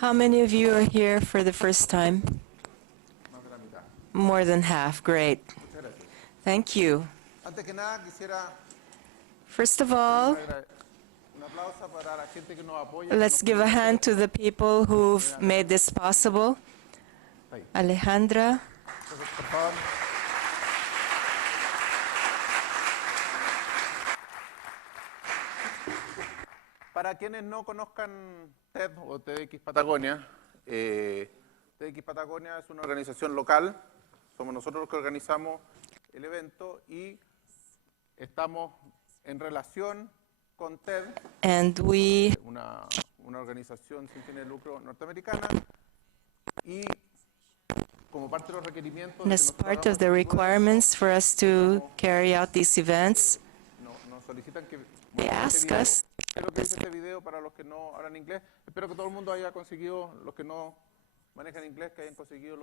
How many of you are here for the first time? More than half. Great. Thank you. Antes que nada, quisiera First of all, un aplauso para la gente que nos apoya. let's give a hand to the people who've made this possible. Alejandra, Entonces, por favor. Para quienes no conozcan TED o TEDx Patagonia, TEDx Patagonia es una organización local. Somos nosotros los que organizamos el evento y estamos en relación con TED, and we una organización sin fines de lucro norteamericana, y como parte de los requerimientos And as part of the requirements for us to carry out these events, nos solicitan que they ask us, Espero que hice este video para los que no hablan inglés. Espero que todo el mundo haya conseguido, los que no manejan inglés, que hayan conseguido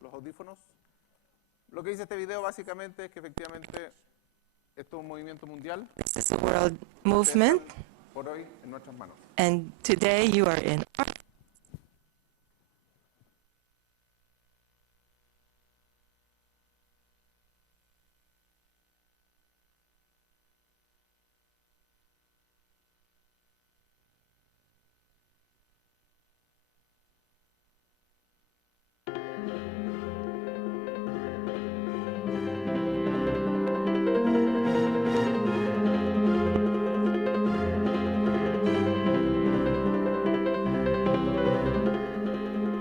los audífonos. Lo que dice este video básicamente es que efectivamente esto es un movimiento mundial. this is a world movement, Están por hoy en nuestras manos. and today you are in.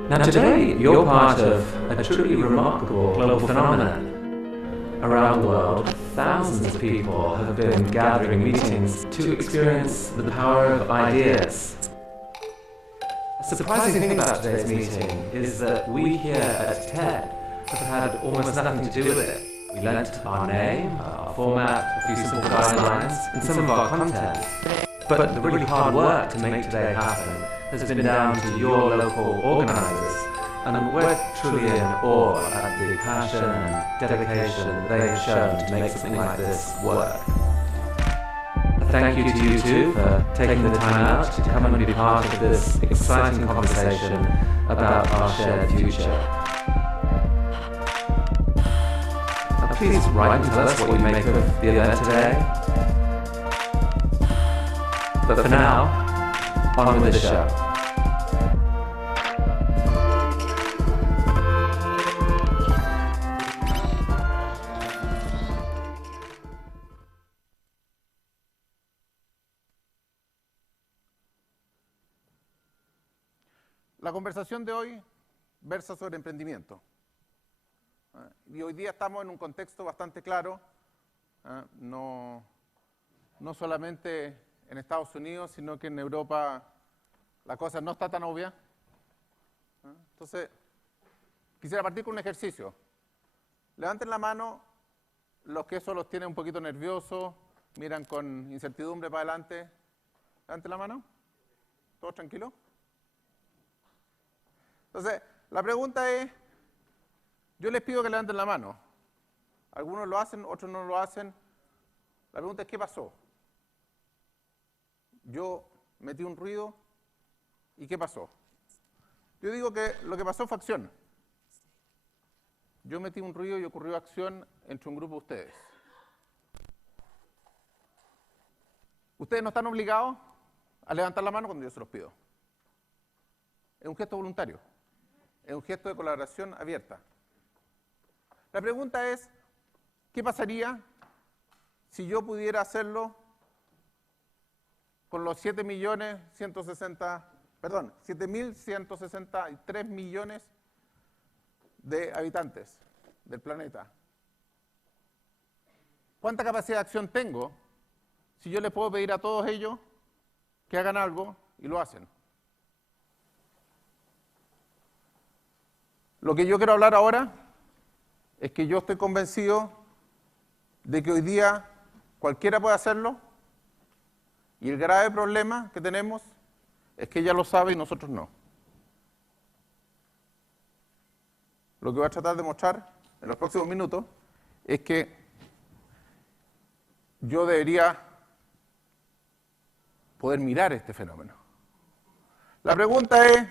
Now today, you're part of a truly remarkable global phenomenon. Around the world, thousands of people have been gathering meetings to experience the power of ideas. A surprising thing about today's meeting is that we here at TED have had almost nothing to do with it. We lent our name, our format, a few simple guidelines, and some of our content. But the really hard work to make today happen has been down to your local organisers, and we're truly in awe at the passion and dedication they have shown to make something like this work. A thank you to you two for taking the time out to come and be part of this exciting conversation about our shared future. Now please write and tell us what you make of the event today. But for now, on with the show. La conversación de hoy versa sobre emprendimiento. Y hoy día estamos en un contexto bastante claro, no solamente en Estados Unidos, sino que en Europa la cosa no está tan obvia. Entonces, quisiera partir con un ejercicio. Levanten la mano los que eso los tiene un poquito nerviosos, miran con incertidumbre para adelante. Levanten la mano. ¿Todos tranquilos? Entonces, la pregunta es, yo les pido que levanten la mano. Algunos lo hacen, otros no lo hacen. La pregunta es, ¿qué pasó? Yo metí un ruido, ¿y qué pasó? Yo digo que lo que pasó fue acción. Yo metí un ruido y ocurrió acción entre un grupo de ustedes. Ustedes no están obligados a levantar la mano cuando yo se los pido. Es un gesto voluntario. Es un gesto de colaboración abierta. La pregunta es, ¿qué pasaría si yo pudiera hacerlo con los 7.163 millones de habitantes del planeta? ¿Cuánta capacidad de acción tengo si yo les puedo pedir a todos ellos que hagan algo y lo hacen? Lo que yo quiero hablar ahora es que yo estoy convencido de que hoy día cualquiera puede hacerlo, y el grave problema que tenemos es que ella lo sabe y nosotros no. Lo que voy a tratar de mostrar en los próximos minutos es que yo debería poder mirar este fenómeno. La pregunta es,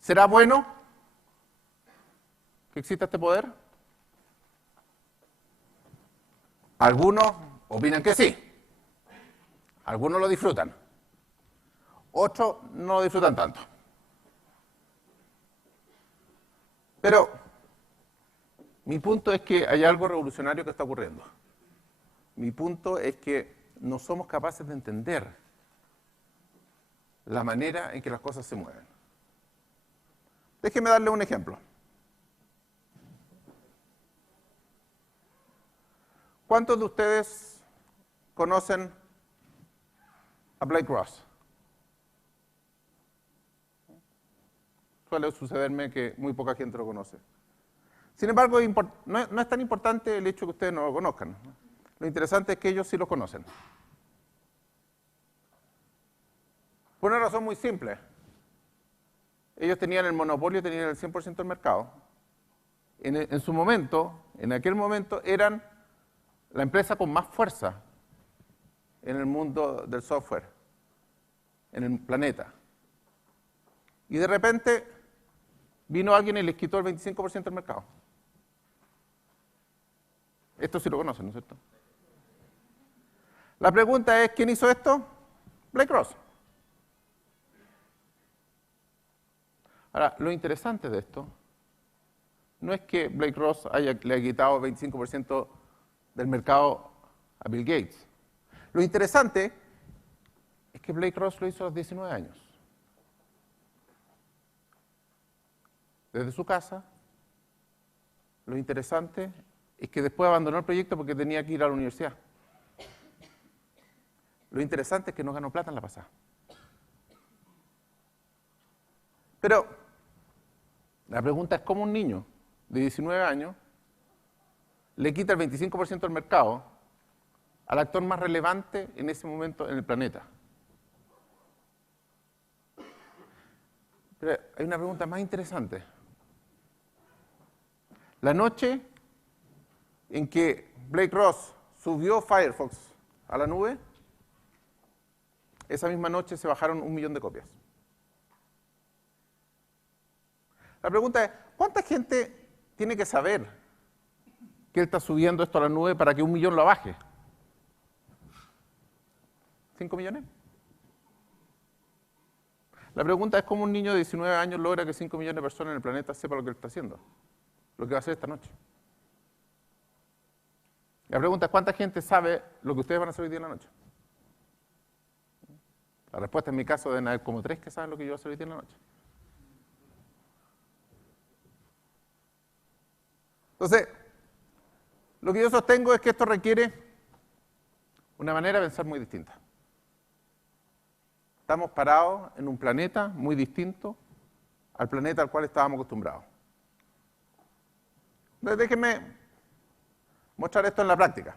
¿será bueno que exista este poder? Algunos opinan que sí. Algunos lo disfrutan. Otros no lo disfrutan tanto. Pero mi punto es que hay algo revolucionario que está ocurriendo. Mi punto es que no somos capaces de entender la manera en que las cosas se mueven. Déjenme darle un ejemplo. ¿Cuántos de ustedes conocen a Blake Ross? Suele sucederme que muy poca gente lo conoce. Sin embargo, no es tan importante el hecho que ustedes no lo conozcan. Lo interesante es que ellos sí lo conocen. Por una razón muy simple. Ellos tenían el monopolio, tenían el 100% del mercado. En su momento, en aquel momento, eran la empresa con más fuerza en el mundo del software, en el planeta. Y de repente vino alguien y les quitó el 25% del mercado. Esto sí lo conocen, ¿no es cierto? La pregunta es, ¿quién hizo esto? Blake Ross. Ahora, lo interesante de esto no es que Blake Ross le haya quitado 25% del mercado a Bill Gates. Lo interesante es que Blake Ross lo hizo a los 19 años. Desde su casa. Lo interesante es que después abandonó el proyecto porque tenía que ir a la universidad. Lo interesante es que no ganó plata en la pasada. Pero la pregunta es cómo un niño de 19 años le quita el 25% del mercado al actor más relevante en ese momento en el planeta. Pero hay una pregunta más interesante. La noche en que Blake Ross subió Firefox a la nube, esa misma noche se bajaron 1 millón de copias. La pregunta es, ¿cuánta gente tiene que saber que él está subiendo esto a la nube para que 1 millón lo baje? ¿5 millones? La pregunta es cómo un niño de 19 años logra que 5 millones de personas en el planeta sepan lo que él está haciendo, lo que va a hacer esta noche. La pregunta es cuánta gente sabe lo que ustedes van a hacer hoy día en la noche. La respuesta en mi caso deben haber como 3 que saben lo que yo voy a hacer hoy día en la noche. Entonces, lo que yo sostengo es que esto requiere una manera de pensar muy distinta. Estamos parados en un planeta muy distinto al planeta al cual estábamos acostumbrados. Entonces, déjenme mostrar esto en la práctica.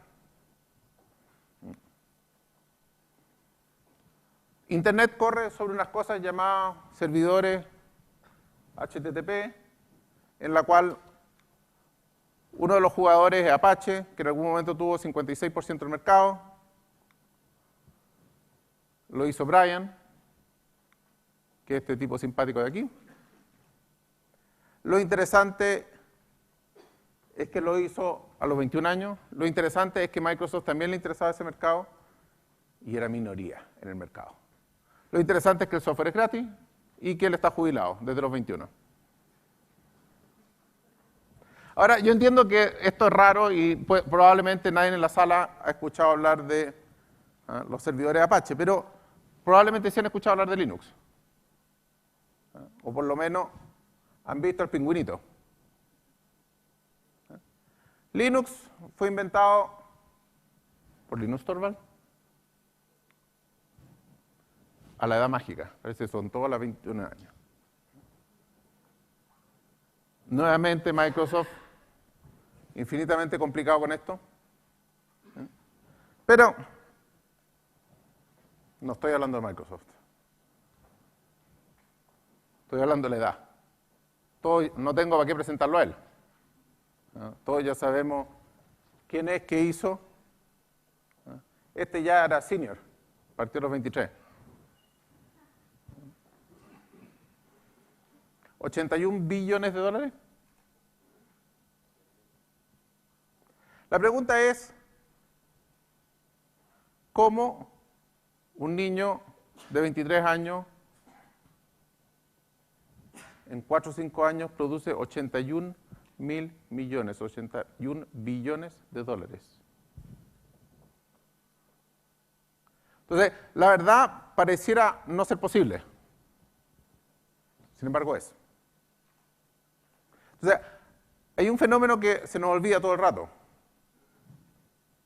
Internet corre sobre unas cosas llamadas servidores HTTP, en la cual uno de los jugadores es Apache, que en algún momento tuvo 56% del mercado. Lo hizo Brian, que es este tipo simpático de aquí. Lo interesante es que lo hizo a los 21 años. Lo interesante es que Microsoft también le interesaba ese mercado y era minoría en el mercado. Lo interesante es que el software es gratis y que él está jubilado desde los 21. Ahora, yo entiendo que esto es raro y probablemente nadie en la sala ha escuchado hablar de los servidores Apache, pero probablemente sí han escuchado hablar de Linux. O por lo menos han visto el pingüinito. Linux fue inventado por Linus Torvald a la edad mágica, parece que son todos a los 21 años. Nuevamente Microsoft, infinitamente complicado con esto. Pero no estoy hablando de Microsoft. Estoy hablando de la edad. No tengo para qué presentarlo a él. Todos ya sabemos quién es, qué hizo. Este ya era senior, partió a los 23. ¿81 billones de dólares? La pregunta es, ¿cómo un niño de 23 años en 4 o 5 años produce 81 mil millones, 81 billones de dólares? Entonces, la verdad pareciera no ser posible. Sin embargo, es. Entonces, hay un fenómeno que se nos olvida todo el rato.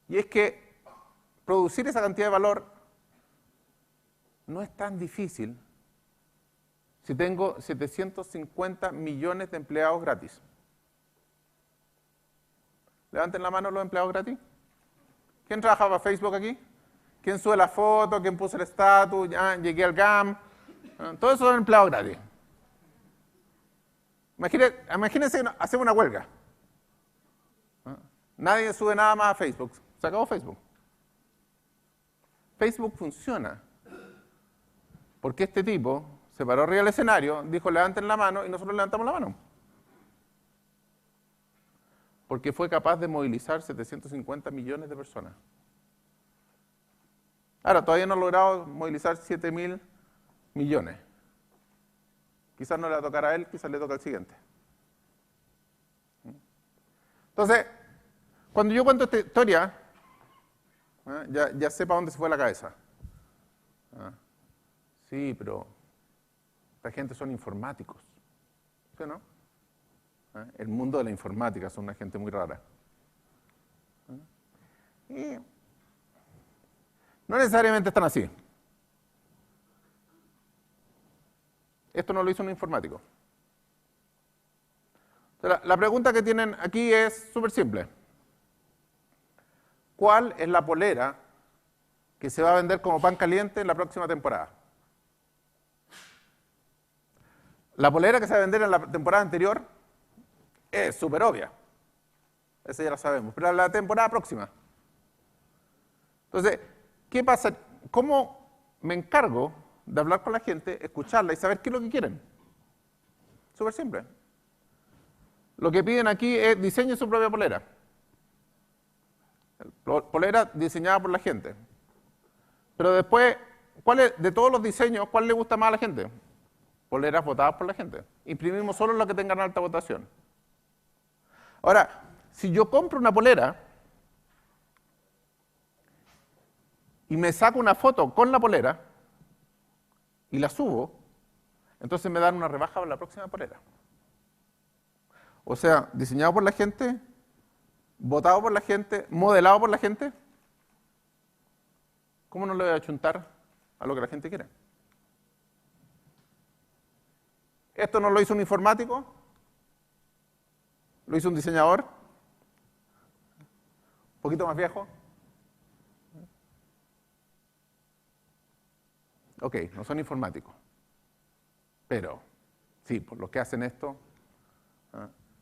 Y es que producir esa cantidad de valor no es tan difícil si tengo 750 millones de empleados gratis. Levanten la mano los empleados gratis. ¿Quién trabaja para Facebook aquí? ¿Quién sube la foto? ¿Quién puso el estatus? Llegué al GAM. Todos esos son empleados gratis. Imagínense, hacemos una huelga. Nadie sube nada más a Facebook. Se acabó Facebook. Facebook funciona porque este tipo se paró arriba del escenario, dijo levanten la mano y nosotros levantamos la mano. Porque fue capaz de movilizar 750 millones de personas. Ahora, todavía no ha logrado movilizar 7.000 millones. Quizás no le va a tocar a él, quizás le toca al siguiente. Entonces, cuando yo cuento esta historia, ya sé para dónde se fue la cabeza. Sí, pero esta gente son informáticos. ¿Sí o no? El mundo de la informática son una gente muy rara. Y no necesariamente están así. Esto no lo hizo un informático. La pregunta que tienen aquí es súper simple. ¿Cuál es la polera que se va a vender como pan caliente en la próxima temporada? La polera que se va a vender en la temporada anterior es súper obvia. Esa ya la sabemos. Pero la temporada próxima. Entonces, ¿qué pasa? ¿Cómo me encargo de hablar con la gente, escucharla y saber qué es lo que quieren? Súper simple. Lo que piden aquí es diseñen su propia polera. Polera diseñada por la gente. Pero después, de todos los diseños, ¿cuál le gusta más a la gente? Poleras votadas por la gente. Imprimimos solo las que tengan alta votación. Ahora, si yo compro una polera y me saco una foto con la polera y la subo, entonces me dan una rebaja para la próxima polera. O sea, diseñado por la gente, votado por la gente, modelado por la gente. ¿Cómo no le voy a achuntar a lo que la gente quiere? Esto no lo hizo un informático, lo hizo un diseñador, un poquito más viejo. Ok, no son informáticos, pero sí, por lo que hacen esto,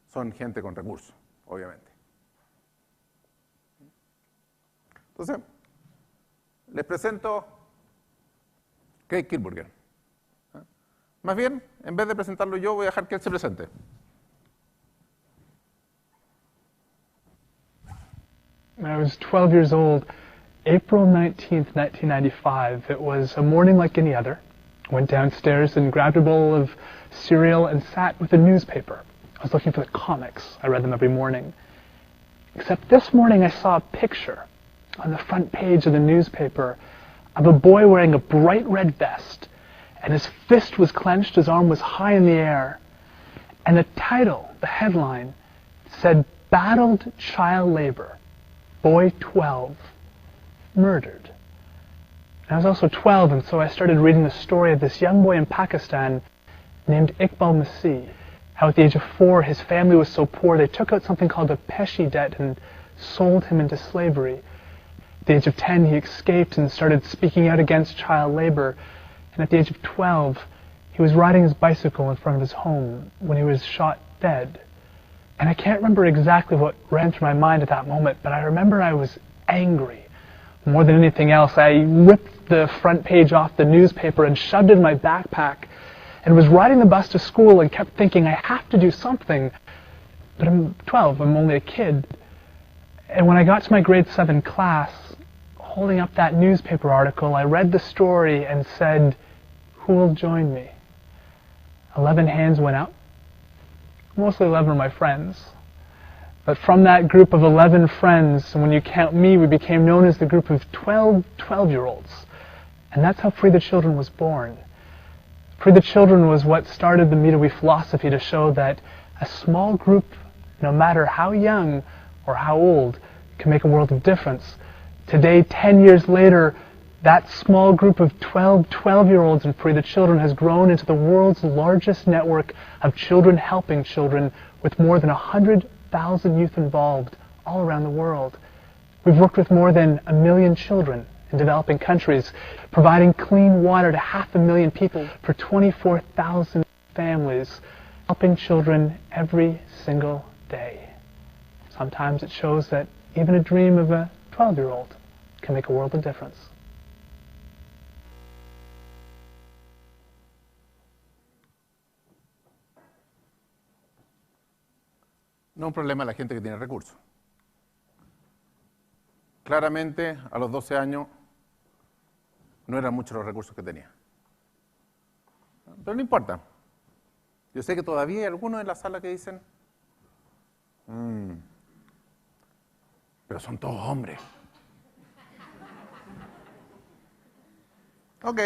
son gente con recursos, obviamente. Entonces, les presento Craig Kielburger. Más bien, en vez de presentarlo yo, voy a dejar que él se presente. When I was 12 years old, April 19th, 1995, it was a morning like any other. I went downstairs and grabbed a bowl of cereal and sat with a newspaper. I was looking for the comics. I read them every morning. Except this morning I saw a picture on the front page of the newspaper of a boy wearing a bright red vest, and his fist was clenched, his arm was high in the air. And the title, the headline, said, "Battled Child Labor, Boy 12, Murdered." And I was also 12, and so I started reading the story of this young boy in Pakistan named Iqbal Masih. How at the age of 4, his family was so poor, they took out something called a Peshi debt and sold him into slavery. At the age of 10, he escaped and started speaking out against child labor. And at the age of 12, he was riding his bicycle in front of his home when he was shot dead. And I can't remember exactly what ran through my mind at that moment, but I remember I was angry. More than anything else, I ripped the front page off the newspaper and shoved it in my backpack and was riding the bus to school and kept thinking, I have to do something. But I'm 12, I'm only a kid. And when I got to my grade 7 class, holding up that newspaper article, I read the story and said, who will join me? 11 hands went up. Mostly 11 were my friends. But from that group of 11 friends, and when you count me, we became known as the group of 12-year-olds. And that's how Free the Children was born. Free the Children was what started the Meet-A-Wee philosophy to show that a small group, no matter how young or how old, can make a world of difference. Today, 10 years later, that small group of 12-year-olds in Free the Children has grown into the world's largest network of children helping children, with more than 100,000 youth involved all around the world. We've worked with more than 1 million children in developing countries, providing clean water to 500,000 people, for 24,000 families, helping children every single day. Sometimes it shows that even a dream of a 12-year-old can make a world of difference. No es un problema la gente que tiene recursos. Claramente, a los 12 años, no eran muchos los recursos que tenía. Pero no importa. Yo sé que todavía hay algunos en la sala que dicen, pero son todos hombres. Ok,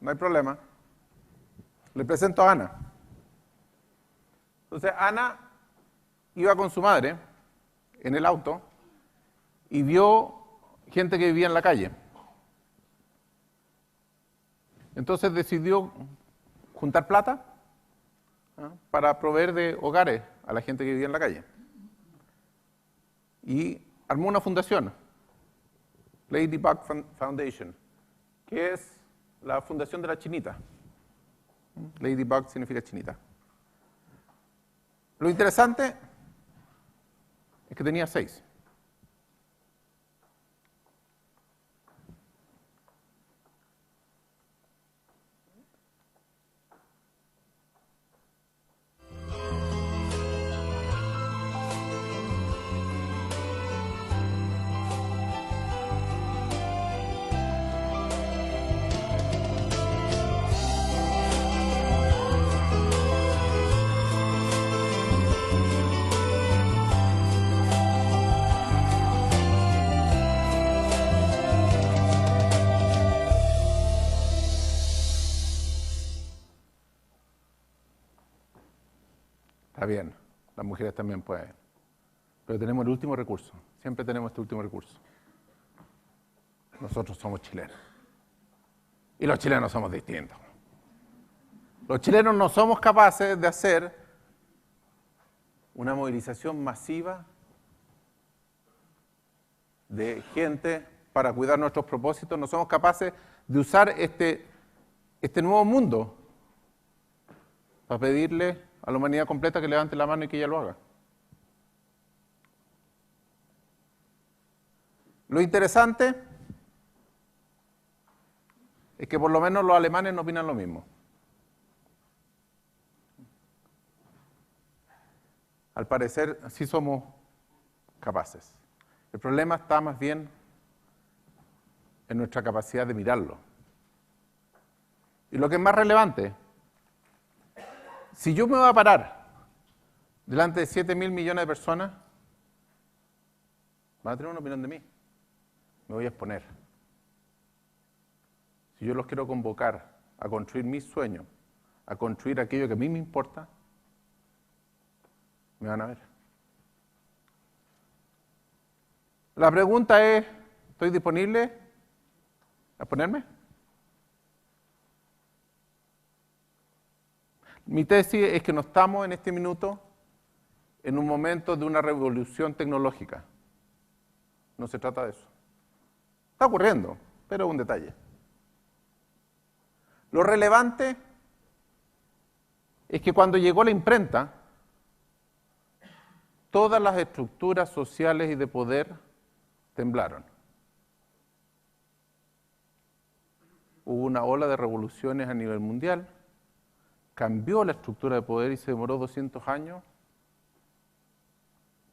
no hay problema. Le presento a Ana. Entonces, Ana iba con su madre en el auto y vio gente que vivía en la calle. Entonces decidió juntar plata para proveer de hogares a la gente que vivía en la calle. Y armó una fundación, Ladybug Foundation, que es la fundación de la chinita. Ladybug significa chinita. Lo interesante es que tenía 6. Está bien, las mujeres también pueden. Pero tenemos el último recurso. Siempre tenemos este último recurso. Nosotros somos chilenos. Y los chilenos somos distintos. Los chilenos no somos capaces de hacer una movilización masiva de gente para cuidar nuestros propósitos. No somos capaces de usar este nuevo mundo para pedirle a la humanidad completa que levante la mano y que ella lo haga. Lo interesante es que por lo menos los alemanes no opinan lo mismo. Al parecer sí somos capaces. El problema está más bien en nuestra capacidad de mirarlo. Y lo que es más relevante, si yo me voy a parar delante de 7.000 millones de personas, van a tener una opinión de mí. Me voy a exponer. Si yo los quiero convocar a construir mis sueños, a construir aquello que a mí me importa, me van a ver. La pregunta es, ¿estoy disponible a ponerme? Mi tesis es que no estamos en este minuto en un momento de una revolución tecnológica. No se trata de eso. Está ocurriendo, pero es un detalle. Lo relevante es que cuando llegó la imprenta, todas las estructuras sociales y de poder temblaron. Hubo una ola de revoluciones a nivel mundial, cambió la estructura de poder y se demoró 200 años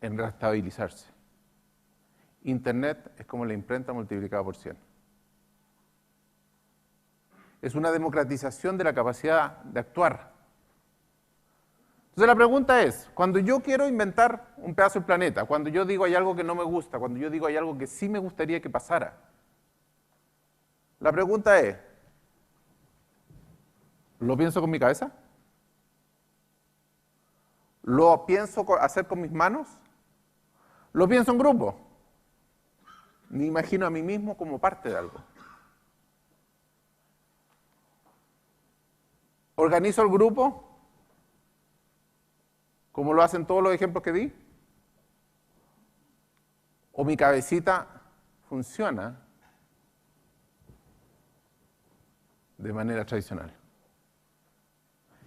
en reestabilizarse. Internet es como la imprenta multiplicada por 100. Es una democratización de la capacidad de actuar. Entonces la pregunta es, cuando yo quiero inventar un pedazo del planeta, cuando yo digo hay algo que no me gusta, cuando yo digo hay algo que sí me gustaría que pasara, la pregunta es, ¿lo pienso con mi cabeza? ¿Lo pienso hacer con mis manos? ¿Lo pienso en grupo? Me imagino a mí mismo como parte de algo. ¿Organizo el grupo? ¿Como lo hacen todos los ejemplos que di? ¿O mi cabecita funciona de manera tradicional?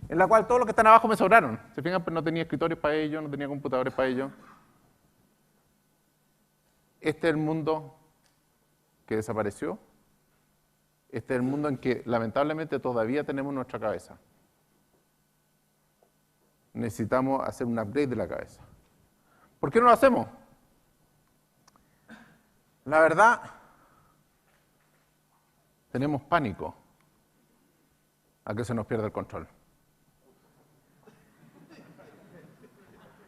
En la cual todos los que están abajo me sobraron. ¿Se fijan? Pues no tenía escritorios para ellos, no tenía computadores para ellos. Este es el mundo que desapareció. Este es el mundo en que lamentablemente todavía tenemos en nuestra cabeza. Necesitamos hacer un upgrade de la cabeza. ¿Por qué no lo hacemos? La verdad, tenemos pánico a que se nos pierda el control.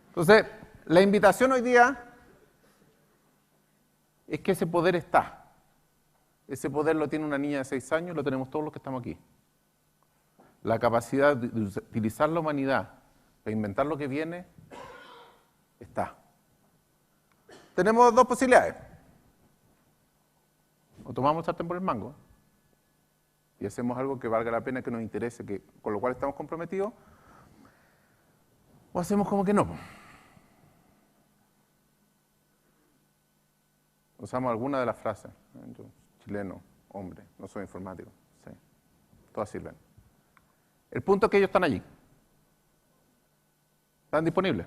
Entonces, la invitación hoy día es que ese poder está. Ese poder lo tiene una niña de 6 años, lo tenemos todos los que estamos aquí. La capacidad de utilizar la humanidad para inventar lo que viene, está. Tenemos dos posibilidades. O tomamos el sartén por el mango y hacemos algo que valga la pena, que nos interese, con lo cual estamos comprometidos, o hacemos como que no. Usamos alguna de las frases. Yo, chileno, hombre, no soy informático. Sí. Todas sirven. El punto es que ellos están allí. Están disponibles.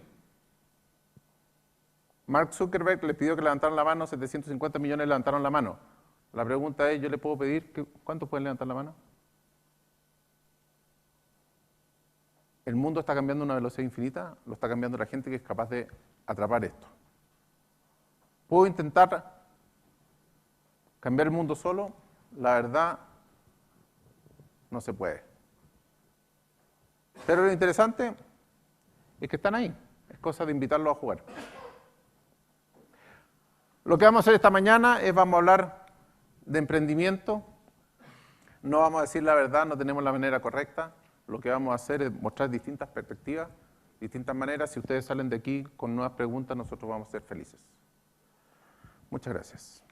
Mark Zuckerberg les pidió que levantaran la mano, 750 millones levantaron la mano. La pregunta es, ¿yo le puedo pedir cuántos pueden levantar la mano? El mundo está cambiando a una velocidad infinita, lo está cambiando la gente que es capaz de atrapar esto. ¿Puedo intentar cambiar el mundo solo? La verdad, no se puede. Pero lo interesante es que están ahí. Es cosa de invitarlos a jugar. Lo que vamos a hacer esta mañana es vamos a hablar de emprendimiento. No vamos a decir la verdad, no tenemos la manera correcta. Lo que vamos a hacer es mostrar distintas perspectivas, distintas maneras. Si ustedes salen de aquí con nuevas preguntas, nosotros vamos a ser felices. Muchas gracias.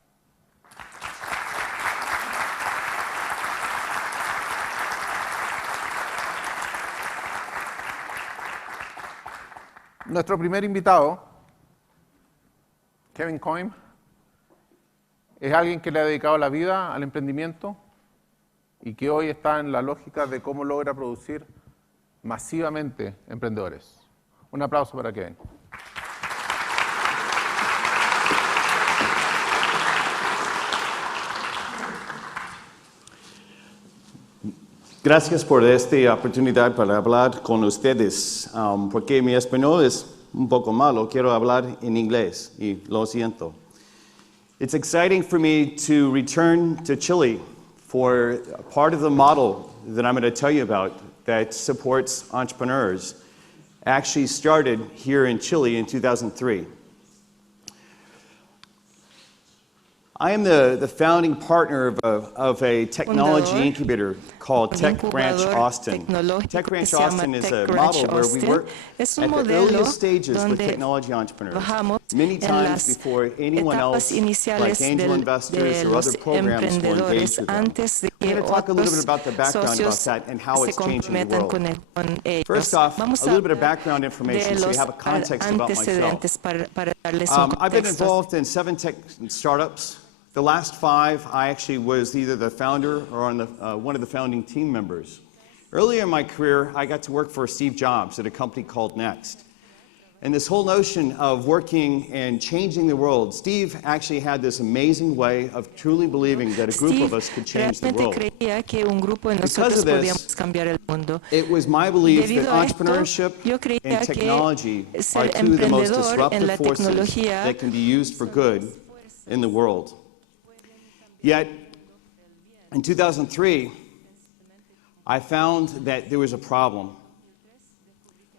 Nuestro primer invitado, Kevin Coyne, es alguien que le ha dedicado la vida al emprendimiento y que hoy está en la lógica de cómo logra producir masivamente emprendedores. Un aplauso para Kevin. Gracias por esta oportunidad para hablar con ustedes. Porque mi español es un poco malo, quiero hablar en inglés y lo siento. It's exciting for me to return to Chile for part of the model that I'm going to tell you about that supports entrepreneurs. Actually started here in Chile in 2003. I am the founding partner of a technology incubator called Tech Branch Austin. Tech Branch Austin is a model where we work at the earliest stages with technology entrepreneurs, many times before anyone else, like angel investors or other programs, will engage with them. I'm going to talk a little bit about the background about that and how it's changing the world. First off, a little bit of background information so you have a context about myself. I've been involved in 7 tech startups. The last 5, I actually was either the founder or on one of the founding team members. Earlier in my career, I got to work for Steve Jobs at a company called Next. And this whole notion of working and changing the world, Steve actually had this amazing way of truly believing that a group of us could change the world. Creía que un grupo de nosotros podíamos cambiar el mundo. It was my belief Debido that a esto, entrepreneurship yo creía and que technology are ser two of the most emprendedor en la disruptive forces tecnología that can be used for good in the world. Yet, in 2003, I found that there was a problem.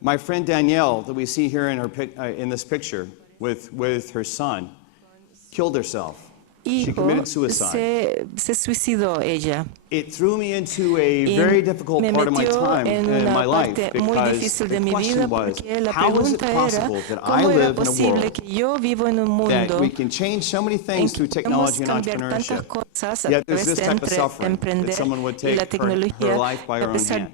My friend Danielle, that we see here in this picture with her son, killed herself. She committed suicide. Se suicidó ella. It threw me into a very difficult part of my time in my life because the question was, how is it possible that I live in a world that we can change so many things through technology and entrepreneurship, yet there's this type of suffering that someone would take her life by her own hand?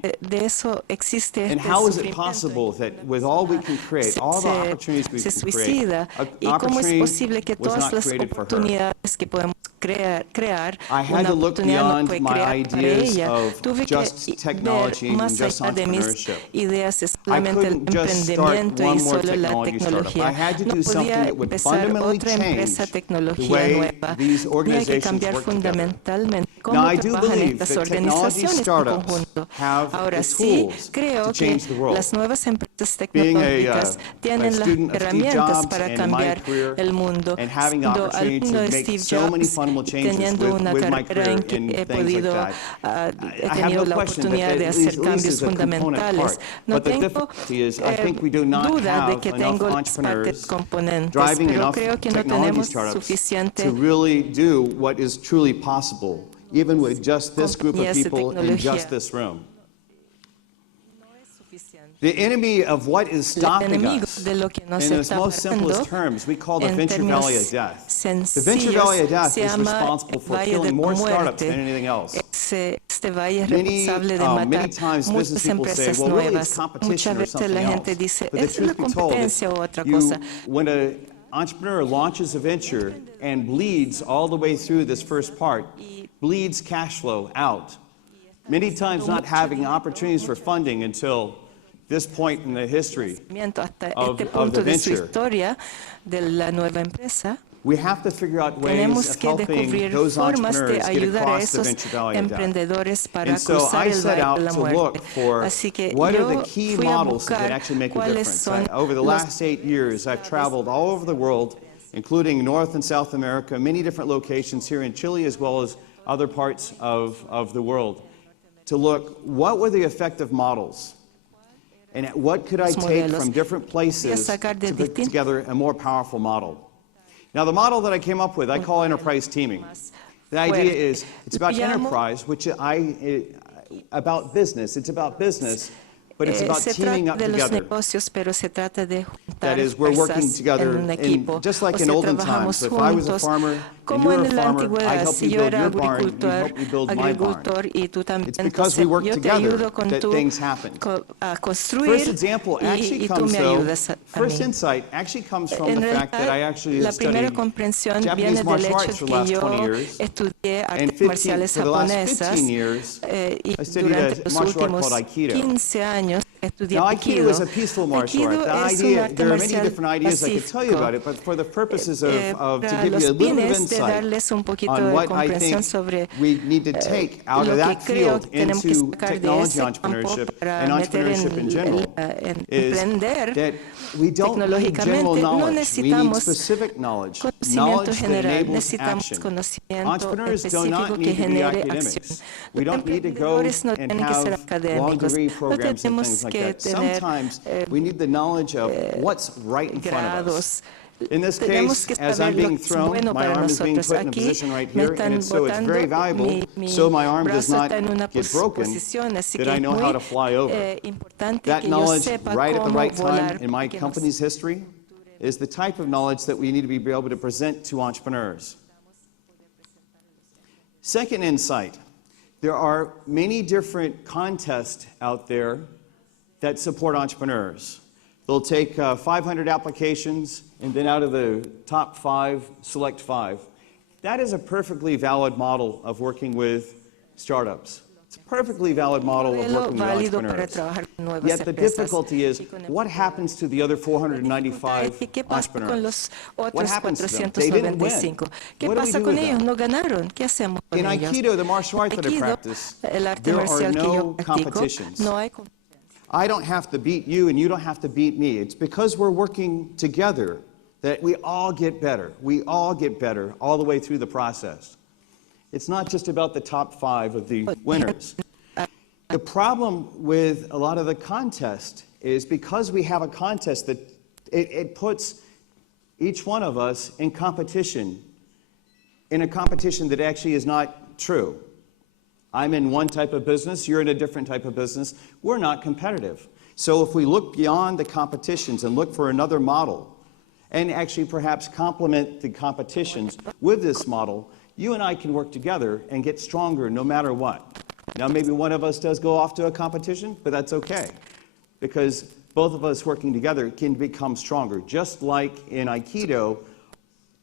And how is it possible that with all we can create, all the opportunities we can create, an opportunity was not created for her? I had to look beyond my ideas of just technology and just entrepreneurship. I couldn't just start one more technology startup. I had to do something that would fundamentally change the way these organizations work together. Now, I do believe that technology startups have the tools to change the world. Being a student of Steve Jobs and in my career, and having the opportunity to make so many fundamental changes with my career in things like that, I have no question that at least is a component part. But the difficulty is, I think we do not have enough entrepreneurs driving enough technology startups to really do what is truly possible, even with just this group of people in just this room. The enemy of what is stopping us, in its most simplest terms, we call the Venture Valley of Death. The Venture Valley of Death is responsible for killing more startups than anything else. Many times business people say, well, really it's competition or something else. But the truth be told, when an entrepreneur launches a venture and bleeds all the way through this first part, bleeds cash flow out, many times not having opportunities for funding until this point in the history of the venture, we have to figure out ways of helping those entrepreneurs get across the Venture Valley of Death. And so I set out to look for what are the key models that actually make a difference. Over the last 8 years, I've traveled all over the world, including North and South America, many different locations here in Chile as well as other parts of the world, to look what were the effective models. And what could I take from different places to put together a more powerful model? Now, the model that I came up with, I call enterprise teaming. The idea is, it's about enterprise, which about business. It's about business, but it's about teaming up together. That is, we're working together, just like in olden times. So if I was a farmer and you were a farmer, I'd help you build your barn, and you help me build my barn. It's because we work together that things happen. First example actually comes, though, first insight actually comes from the fact that I actually studied Japanese martial arts for the last 20 years, and for the last 15 years, I studied a martial art called Aikido. Now, Aikido is a peaceful martial art. The idea, there are many different ideas I could tell you about it, but for the purposes of to give you a little bit of insight on what I think we need to take out of that field into technology entrepreneurship and entrepreneurship in general, is that we don't need general knowledge. We need specific knowledge, knowledge that enables action. Entrepreneurs do not need to be academics. We don't need to go and have long degree programs and things like that. Sometimes we need the knowledge of what's right in front of us. In this case, as I'm being thrown, my arm is being put in a position right here, and so it's very valuable, so my arm does not get broken, that I know how to fly over. That knowledge, right at the right time in my company's history, is the type of knowledge that we need to be able to present to entrepreneurs. Second insight, there are many different contests out there that support entrepreneurs. They'll take 500 applications, and then out of the top 5, select 5. That is a perfectly valid model of working with startups. It's a perfectly valid model of working with válido para entrepreneurs. trabajar con nuevas Yet the empresas. difficulty is, what happens to the other 495 ¿Y qué pasa con entrepreneurs? los What otros happens to them? They didn't win. 495? ¿Qué What do we pasa do con with ellos? them? No ganaron. ¿Qué hacemos con In ellos? Aikido, the martial arts that I Aikido, practice, el arte there are marcial que yo no practico, competitions. no hay I don't have to beat you and you don't have to beat me. It's because we're working together that we all get better. We all get better all the way through the process. It's not just about the top 5 of the winners. The problem with a lot of the contest is because we have a contest that it puts each one of us in competition, in a competition that actually is not true. I'm in one type of business, you're in a different type of business. We're not competitive. So if we look beyond the competitions and look for another model, and actually perhaps complement the competitions with this model, you and I can work together and get stronger no matter what. Now maybe one of us does go off to a competition, but that's okay, because both of us working together can become stronger. Just like in Aikido,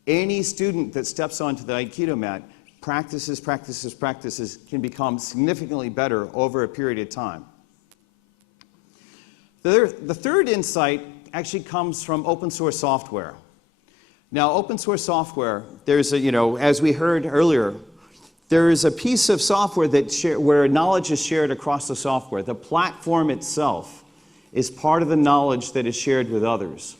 any student that steps onto the Aikido mat practices, can become significantly better over a period of time. The third insight actually comes from open source software. Now, open source software, there's a, as we heard earlier, there is a piece of software where knowledge is shared across the software. The platform itself is part of the knowledge that is shared with others.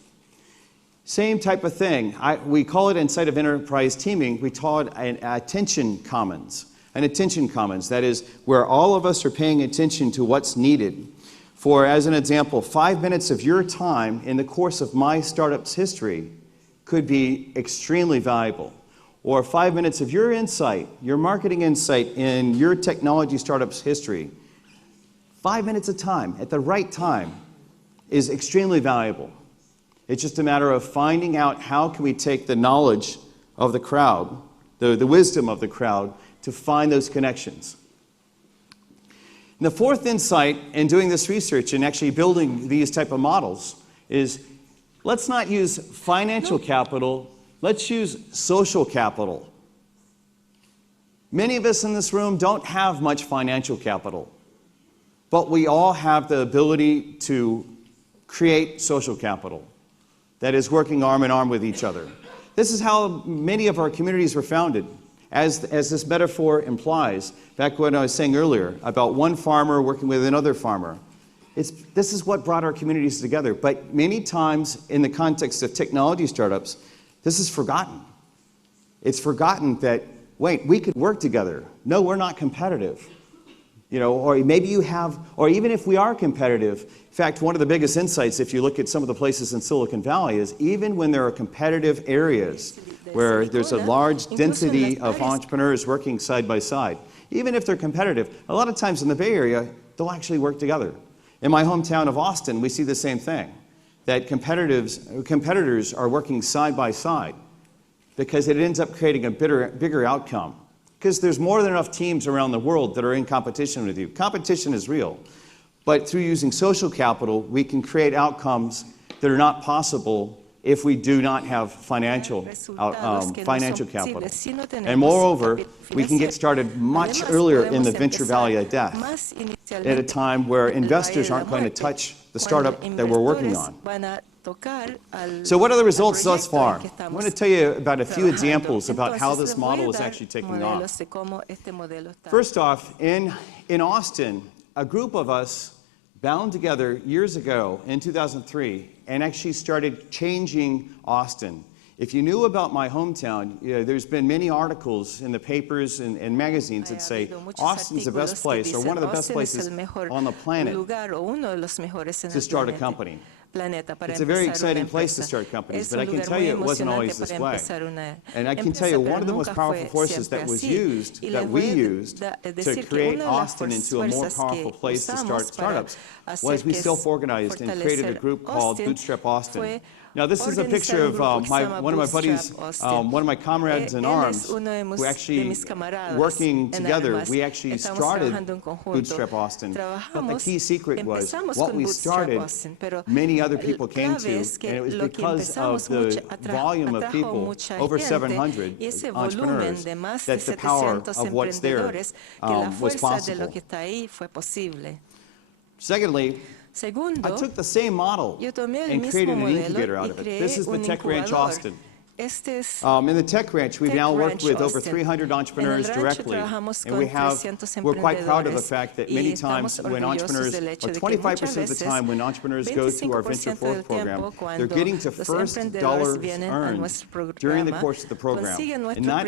Same type of thing. We call it inside of enterprise teaming, we call it an attention commons. An attention commons, that is where all of us are paying attention to what's needed. For, as an example, 5 minutes of your time in the course of my startup's history could be extremely valuable. Or 5 minutes of your insight, your marketing insight in your technology startup's history, 5 minutes of time at the right time is extremely valuable. It's just a matter of finding out how can we take the knowledge of the crowd, the wisdom of the crowd, to find those connections. And the fourth insight in doing this research and actually building these type of models is, let's not use financial capital, let's use social capital. Many of us in this room don't have much financial capital, but we all have the ability to create social capital that is working arm in arm with each other. This is how many of our communities were founded. As this metaphor implies, back when I was saying earlier about one farmer working with another farmer, this is what brought our communities together. But many times in the context of technology startups, this is forgotten. It's forgotten that, wait, we could work together. No, we're not competitive. Or maybe you have, or even if we are competitive, in fact, one of the biggest insights, if you look at some of the places in Silicon Valley, is even when there are competitive areas where there's a large density of entrepreneurs working side by side, even if they're competitive, a lot of times in the Bay Area, they'll actually work together. In my hometown of Austin, we see the same thing, that competitors are working side by side because it ends up creating a bigger outcome. Because there's more than enough teams around the world that are in competition with you. Competition is real. But through using social capital, we can create outcomes that are not possible if we do not have financial capital. And moreover, we can get started much earlier in the venture valley of death, at a time where investors aren't going to touch the startup that we're working on. So what are the results thus far? I'm going to tell you about a few examples about how this model is actually taking off. First off, in Austin, a group of us bound together years ago in 2003 and actually started changing Austin. If you knew about my hometown, there's been many articles in the papers and magazines that say Austin's the best place or one of the best places on the planet to start a company. It's a very exciting place to start companies, but I can tell you it wasn't always this way. And I can tell you one of the most powerful forces that we used to create Austin into a more powerful place to start startups was we self-organized and created a group called Bootstrap Austin. Now, this is a picture of one of my buddies, one of my comrades in arms, who actually, working together, we actually started Bootstrap Austin. But the key secret was what we started, many other people came to, and it was because of the volume of people, over 700 entrepreneurs, that the power of what's there was possible. Secondly, I took the same model and created an incubator out of it. This is the Tech Ranch Austin. In the Tech Ranch, we've now worked with over 300 entrepreneurs directly, and we're quite proud of the fact that many times when entrepreneurs, or 25% of the time when entrepreneurs go through our Venture Forth program, they're getting to first dollars earned during the course of the program, and not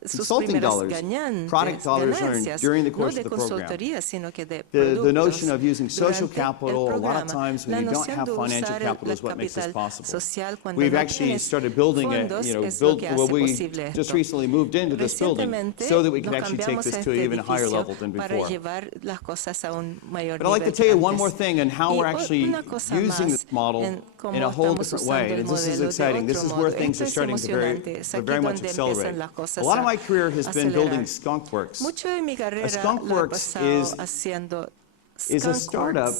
consulting dollars, product dollars earned during the course of the program. The notion of using social capital, a lot of times when you don't have financial capital, is what makes this possible. We've actually started building we just recently moved into this building so that we can actually take this to an even higher level than before. But I'd like to tell you one more thing on how we're actually using this model in a whole different way, and this is exciting. This is where things are starting to very much accelerate. A lot of my career has been building Skunkworks. Skunkworks is a startup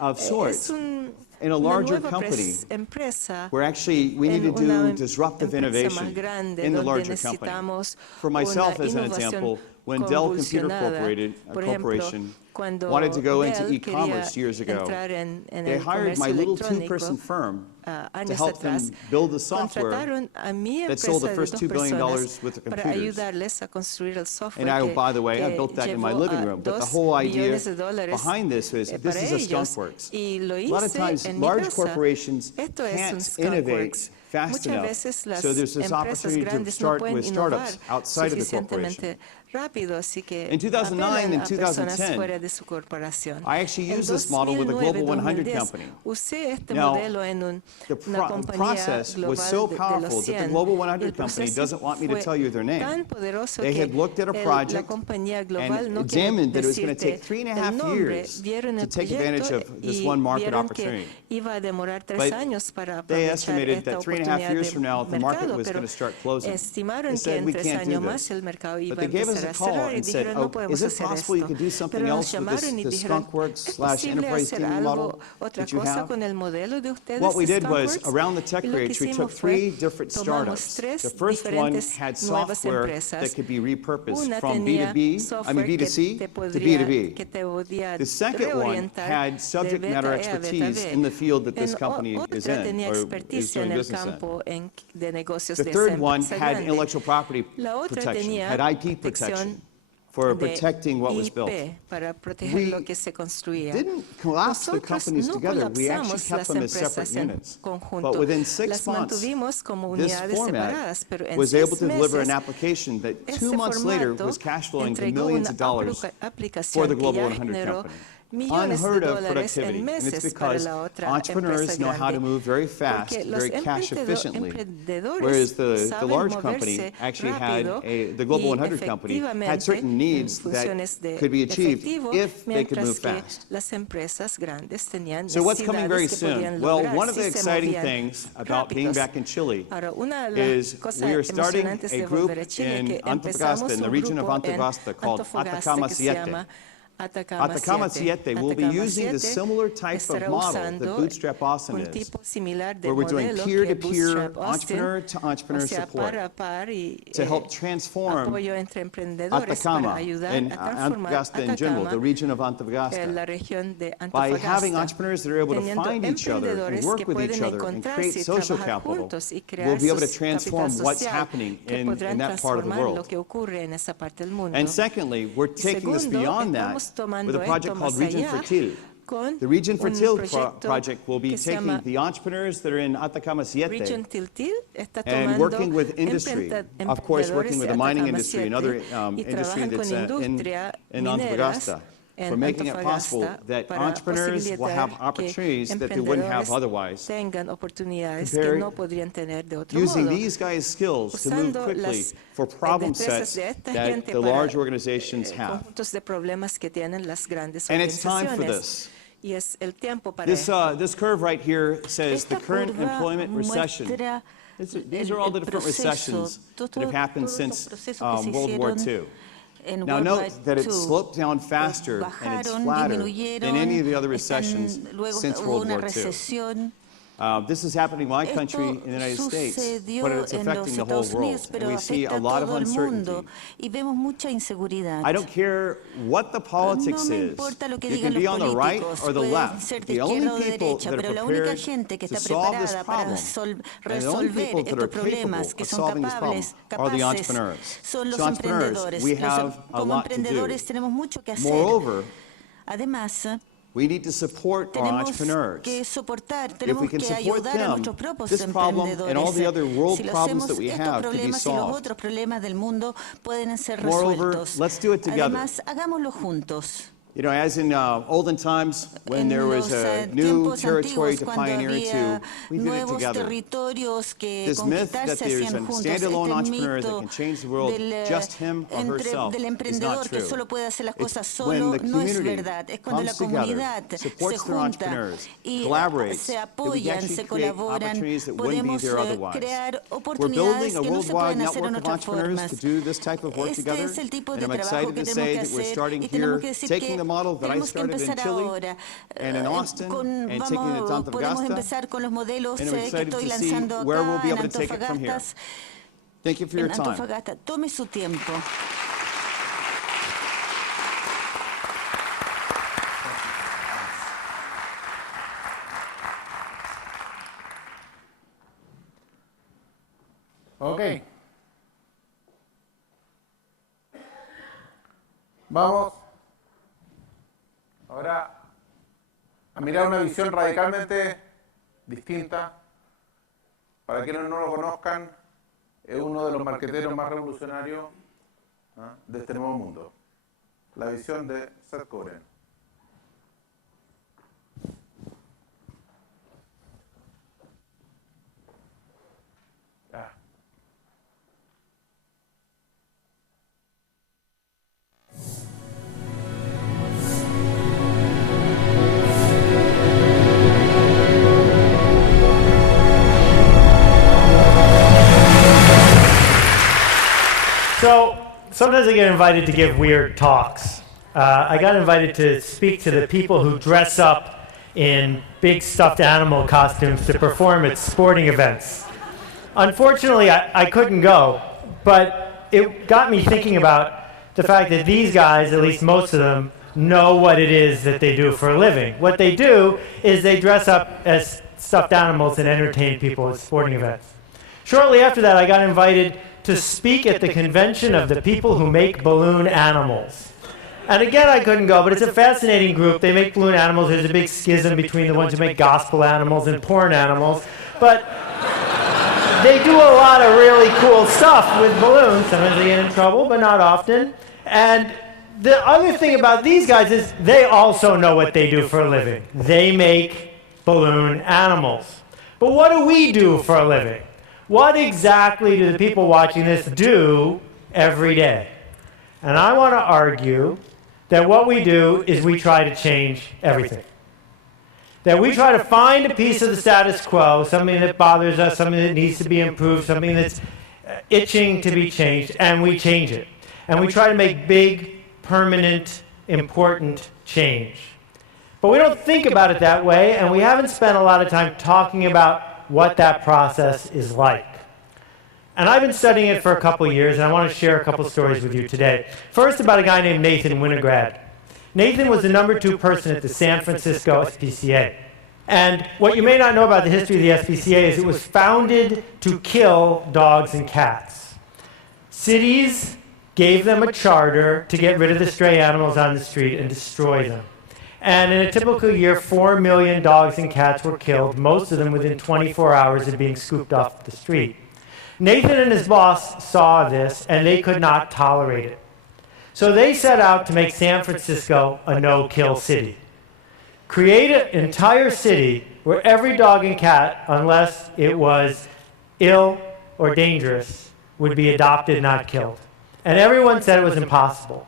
of sorts in a larger company where actually we need to do disruptive innovation in the larger company. For myself, as an example, when Dell Computer Corporation wanted to go into e-commerce years ago, they hired my little two-person firm to help them build the software that sold the first $2 billion worth of computers. And by the way, I built that in my living room. But the whole idea behind this is this is a Skunkworks. A lot of times, large corporations can't innovate fast enough, so there's this opportunity to start with startups outside of the corporation. In 2009 and 2010, I actually used this model with a Global 100 company. Now, the process was so powerful that the Global 100 company doesn't want me to tell you their name. They had looked at a project and examined that it was going to take 3.5 years to take advantage of this one market opportunity. But they estimated that 3.5 years from now, the market was going to start closing. They said, we can't do this. But they gave us a call and said, is it possible you could do something else with this Skunkworks/enterprise team model that you have? What we did was, around the Tech Ranch, we took 3 different startups. The first one had software that could be repurposed from B2C to B2B. The second one had subject matter expertise in the field that this company is in, or is doing business in. The third one had intellectual property protection, had IP protection for protecting what was built. We didn't collapse the companies together. We actually kept them as separate units. But within 6 months, this format was able to deliver an application that 2 months later was cash flowing to millions of dollars for the Global 100 company. Unheard of productivity, and it's because entrepreneurs know how to move very fast, very cash efficiently, whereas the large company actually had, the Global 100 company had certain needs that could be achieved if they could move fast. So what's coming very soon? Well, one of the exciting things about being back in Chile is we are starting a group in Antofagasta, in the region of Antofagasta, called Atacama 7. Atacama 7 will be using the similar type of model that Bootstrap Austin is, where we're doing peer-to-peer, entrepreneur-to-entrepreneur support to help transform Atacama and Antofagasta in general, the region of Antofagasta. By having entrepreneurs that are able to find each other and work with each other and create social capital, we'll be able to transform what's happening in that part of the world. And secondly, we're taking this beyond that with a project called Region Fertil. The Region Fertil project will be taking the entrepreneurs that are in Atacama 7 and working with industry, of course working with the mining industry and other industry that's in Antofagasta, for making it possible that entrepreneurs will have opportunities that they wouldn't have otherwise. Using these guys' skills to move quickly for problem sets that the large organizations have. And it's time for this. Y es el tiempo para This curve right here says the Esta current curva employment recession. muestra These are all the different recessions that have happened since World War II. en Now World note War that it II. sloped down faster and it's Bajaron, flatter disminuyeron, than any of the other están- recessions luego since hubo World una War II. recesión. This is happening in my country, Esto in the United States, sucedió but it's en affecting los the whole Estados world. Unidos, And pero we see afecta a a lot of todo el uncertainty. mundo y vemos mucha inseguridad. I don't care what the politics No me is. importa lo que You digan can be los on the right políticos, or the pueden left. ser de The izquierda o only de people derecha, that pero are la única prepared gente que to está solve this preparada para problem, and the only resolver people that estos are capable problemas, que of son solving this problem, are the capaces, entrepreneurs. son los So entrepreneurs, emprendedores. we have a Como lot to do. emprendedores tenemos mucho que hacer. Moreover, Además, we need to support our tenemos entrepreneurs. que soportar, If tenemos we can que support ayudar a them, nuestros propios this problem and all the other emprendedores. world Si lo problems hacemos, that we estos have could be problemas y los solved. otros problemas del mundo pueden ser Moreover, resueltos. let's do it together. Además, hagámoslo juntos. You know, as in olden times, when there was a new tiempos territory antiguos, to cuando pioneer había into, we did it nuevos together. territorios que This myth that conquistarse there's hacían a juntos, standalone este entrepreneur that mito can change the world, just him or herself, del is not emprendedor que true. solo puede hacer las cosas It's when solo, the no es community verdad. Es cuando la comes together, comunidad se supports their junta entrepreneurs, y collaborates, se that we can apoyan, actually se create colaboran, opportunities that wouldn't be podemos there otherwise. crear We're oportunidades building a que no se worldwide pueden hacer en network of otras entrepreneurs formas. to do this type of work Este together, es el tipo and de I'm trabajo excited que to tenemos say que that we're hacer starting y here, tenemos que decir taking que the model that I tenemos que started in empezar Chile ahora. and in Austin and taking it to Podemos Antofagasta, empezar con los modelos and I'm que excited estoy to see lanzando where we'll acá be en able to take it from here. Antofagasta. Thank you for your En time. Antofagasta, tome su tiempo. Ok. Vamos ahora a mirar una visión radicalmente distinta. Para quienes no lo conozcan, es uno de los marqueteros más revolucionarios de este nuevo mundo. La visión de Seth Godin. Ah. So sometimes I get invited to give weird talks. I got invited to speak to the people who dress up in big stuffed animal costumes to perform at sporting events. Unfortunately, I couldn't go, but it got me thinking about the fact that these guys, at least most of them, know what it is that they do for a living. What they do is they dress up as stuffed animals and entertain people at sporting events. Shortly after that, I got invited to speak at the convention of the people who make balloon animals. And again, I couldn't go, but it's a fascinating group. They make balloon animals. There's a big schism between the ones who make gospel animals and porn animals. But they do a lot of really cool stuff with balloons. Sometimes they get in trouble, but not often. And the other thing about these guys is they also know what they do for a living. They make balloon animals. But what do we do for a living? What exactly do the people watching this do every day? And I want to argue that what we do is we try to change everything. That we try to find a piece of the status quo, something that bothers us, something that needs to be improved, something that's itching to be changed, and we change it. And we try to make big, permanent, important change. But we don't think about it that way, and we haven't spent a lot of time talking about what that process is like. And I've been studying it for a couple years, and I want to share a couple stories with you today. First, about a guy named Nathan Winograd. Nathan was the #2 person at the San Francisco SPCA. And what you may not know about the history of the SPCA is it was founded to kill dogs and cats. Cities gave them a charter to get rid of the stray animals on the street and destroy them. And in a typical year, 4 million dogs and cats were killed, most of them within 24 hours of being scooped off the street. Nathan and his boss saw this, and they could not tolerate it. So they set out to make San Francisco a no-kill city. Create an entire city where every dog and cat, unless it was ill or dangerous, would be adopted, not killed. And everyone said it was impossible.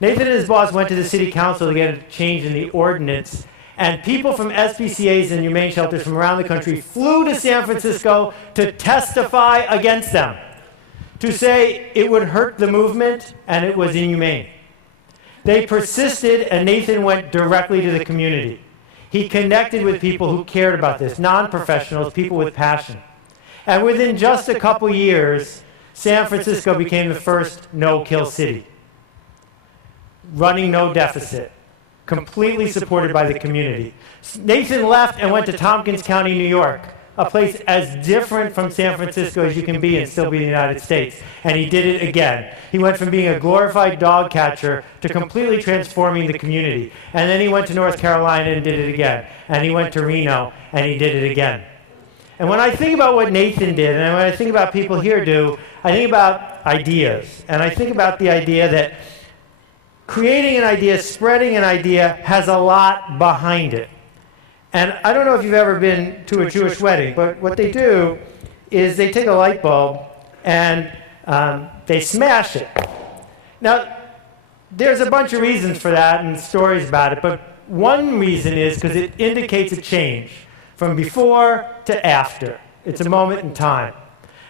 Nathan and his boss went to the city council to get a change in the ordinance, And people from SPCAs and humane shelters from around the country flew to San Francisco to testify against them, to say it would hurt the movement and it was inhumane. They persisted, and Nathan went directly to the community. He connected with people who cared about this, non-professionals, people with passion. And within just a couple years, San Francisco became the first no-kill city, running no deficit, completely supported by the community. Nathan left and went to Tompkins County, New York, a place as different from San Francisco as you can be and still be in the United States. And he did it again. He went from being a glorified dog catcher to completely transforming the community. And then he went to North Carolina and did it again. And he went to Reno and he did it again. And when I think about what Nathan did, and when I think about people here do, I think about ideas. And I think about the idea that creating an idea, spreading an idea, has a lot behind it. And I don't know if you've ever been to a Jewish wedding, but what they do is they take a light bulb and they smash it. Now, there's a bunch of reasons for that and stories about it, but one reason is because it indicates a change from before to after. It's a moment in time.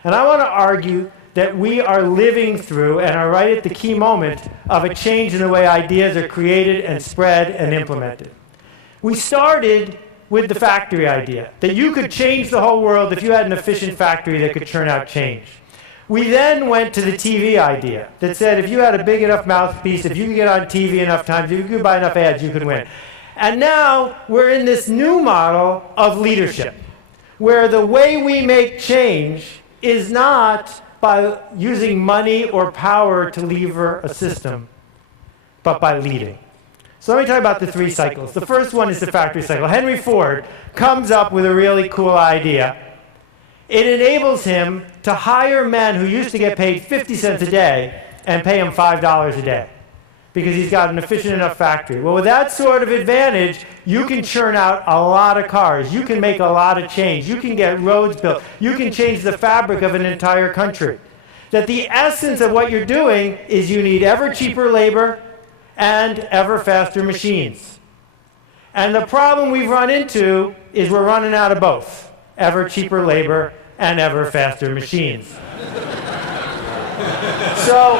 And I want to argue that we are living through and are right at the key moment of a change in the way ideas are created and spread and implemented. We started with the factory idea, that you could change the whole world if you had an efficient factory that could churn out change. We then went to the TV idea that said if you had a big enough mouthpiece, if you could get on TV enough times, if you could buy enough ads, you could win. And now we're in this new model of leadership, where the way we make change is not by using money or power to lever a system, but by leading. So let me talk about the three cycles. The first one is the factory cycle. Henry Ford comes up with a really cool idea. It enables him to hire men who used to get paid 50 cents a day and pay them $5 a day because he's got an efficient enough factory. Well, with that sort of advantage, you can churn out a lot of cars. You can make a lot of change. You can get roads built. You can change the fabric of an entire country. That the essence of what you're doing is you need ever cheaper labor and ever faster machines. And the problem we've run into is we're running out of both, ever cheaper labor and ever faster machines. So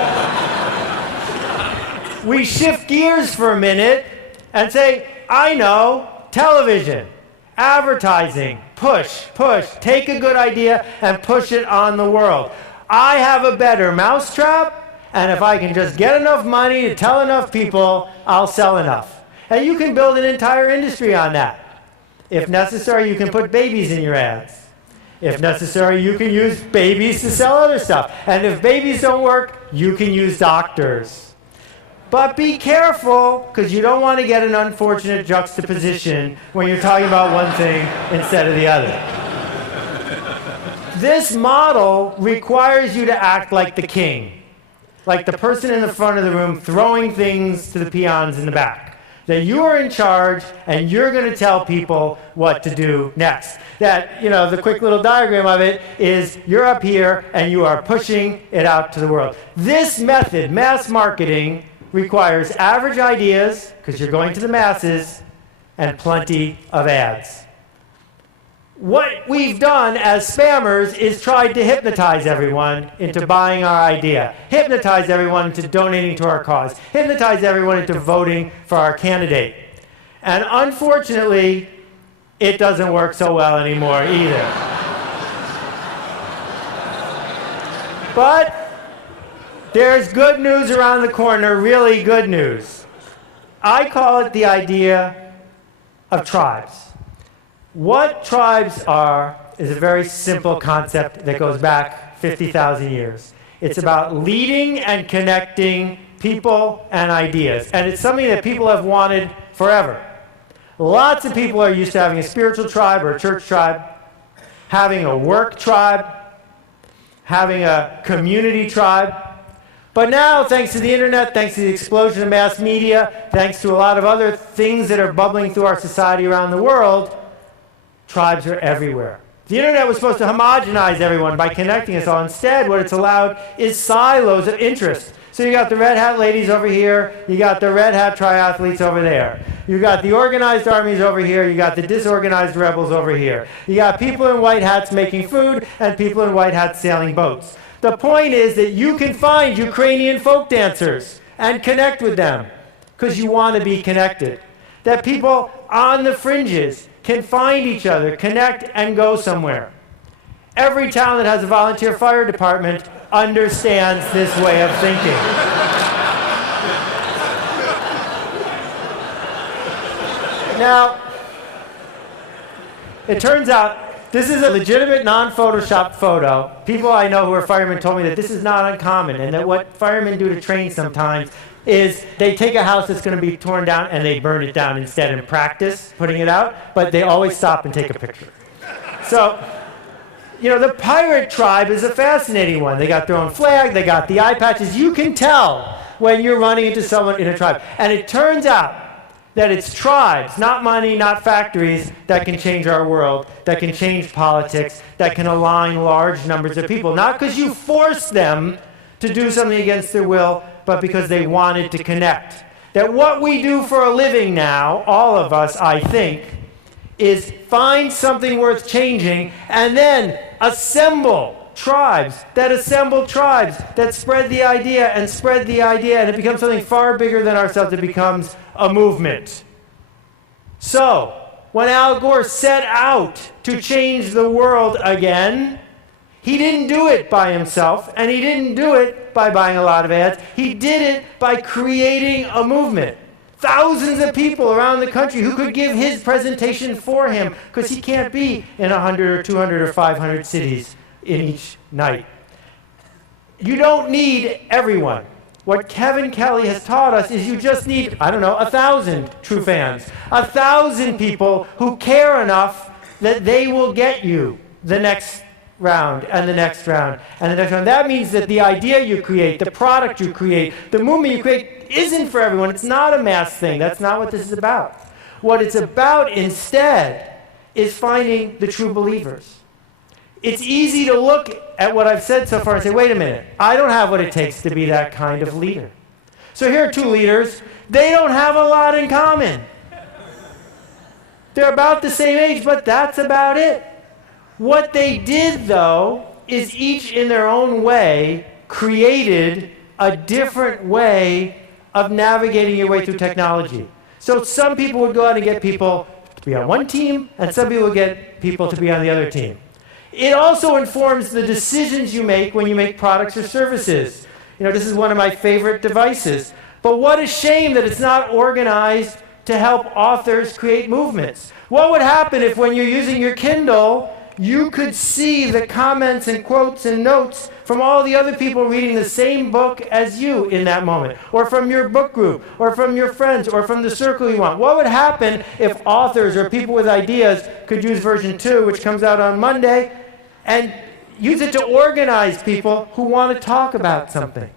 we shift gears for a minute and say, I know, television, advertising, push, take a good idea and push it on the world. I have a better mousetrap, and if I can just get enough money to tell enough people, I'll sell enough. And you can build an entire industry on that. If necessary, you can put babies in your ads. If necessary, you can use babies to sell other stuff. And if babies don't work, you can use doctors. But be careful, because you don't want to get an unfortunate juxtaposition when you're talking about one thing instead of the other. This model requires you to act like the king, like the person in the front of the room throwing things to the peons in the back. That you are in charge and you're going to tell people what to do next. That, you know, the quick little diagram of it is you're up here and you are pushing it out to the world. This method, mass marketing, requires average ideas, because you're going to the masses, and plenty of ads. What we've done as spammers is tried to hypnotize everyone into buying our idea, hypnotize everyone into donating to our cause, hypnotize everyone into voting for our candidate. And unfortunately, it doesn't work so well anymore either. But there's good news around the corner, really good news. I call it the idea of tribes. What tribes are is a very simple concept that goes back 50,000 years. It's about leading and connecting people and ideas. And it's something that people have wanted forever. Lots of people are used to having a spiritual tribe or a church tribe, having a work tribe, having a community tribe. But now, thanks to the internet, thanks to the explosion of mass media, thanks to a lot of other things that are bubbling through our society around the world, tribes are everywhere. The internet was supposed to homogenize everyone by connecting us all. Instead, what it's allowed is silos of interest. So you got the red hat ladies over here, you got the red hat triathletes over there. You got the organized armies over here. You got the disorganized rebels over here. You got people in white hats making food and people in white hats sailing boats. The point is that you can find Ukrainian folk dancers and connect with them because you want to be connected. That people on the fringes can find each other, connect, and go somewhere. Every town that has a volunteer fire department understands this way of thinking. Now, it turns out this is a legitimate non-photoshopped photo. People I know who are firemen told me that this is not uncommon and that what firemen do to train sometimes is they take a house that's going to be torn down and they burn it down instead and practice putting it out, but they always stop and take a picture. So, you know, the pirate tribe is a fascinating one. They got their own flag, they got the eye patches. You can tell when you're running into someone in a tribe. And it turns out that it's tribes, not money, not factories, that can change our world, that can change politics, that can align large numbers of people. Not because you force them to do something against their will, but because they wanted to connect. That what we do for a living now, all of us, I think, is find something worth changing and then assemble tribes that spread the idea and spread the idea, and it becomes something far bigger than ourselves. It becomes a movement. So, when Al Gore set out to change the world again, he didn't do it by himself, and he didn't do it by buying a lot of ads. He did it by creating a movement. Thousands of people around the country who could give his presentation for him, because he can't be in 100 or 200 or 500 cities in each night. You don't need everyone. What Kevin Kelly has taught us is you just need, 1,000 true fans. 1,000 people who care enough that they will get you the next round and the next round and the next round. That means that the idea you create, the product you create, the movement you create isn't for everyone. It's not a mass thing. That's not what this is about. What it's about instead is finding the true believers. It's easy to look at what I've said so far and say, wait a minute, I don't have what it takes to be that kind of leader. So here are two leaders. They don't have a lot in common. They're about the same age, but that's about it. What they did, though, is each in their own way created a different way of navigating your way through technology. So some people would go out and get people to be on one team, and some people would get people to be on the other team. It also informs the decisions you make when you make products or services. You know, this is one of my favorite devices. But what a shame that it's not organized to help authors create movements. What would happen if when you're using your Kindle, you could see the comments and quotes and notes from all the other people reading the same book as you in that moment, or from your book group, or from your friends, or from the circle you want? What would happen if authors or people with ideas could use version 2, which comes out on Monday, and use it to organize people who want to talk about something?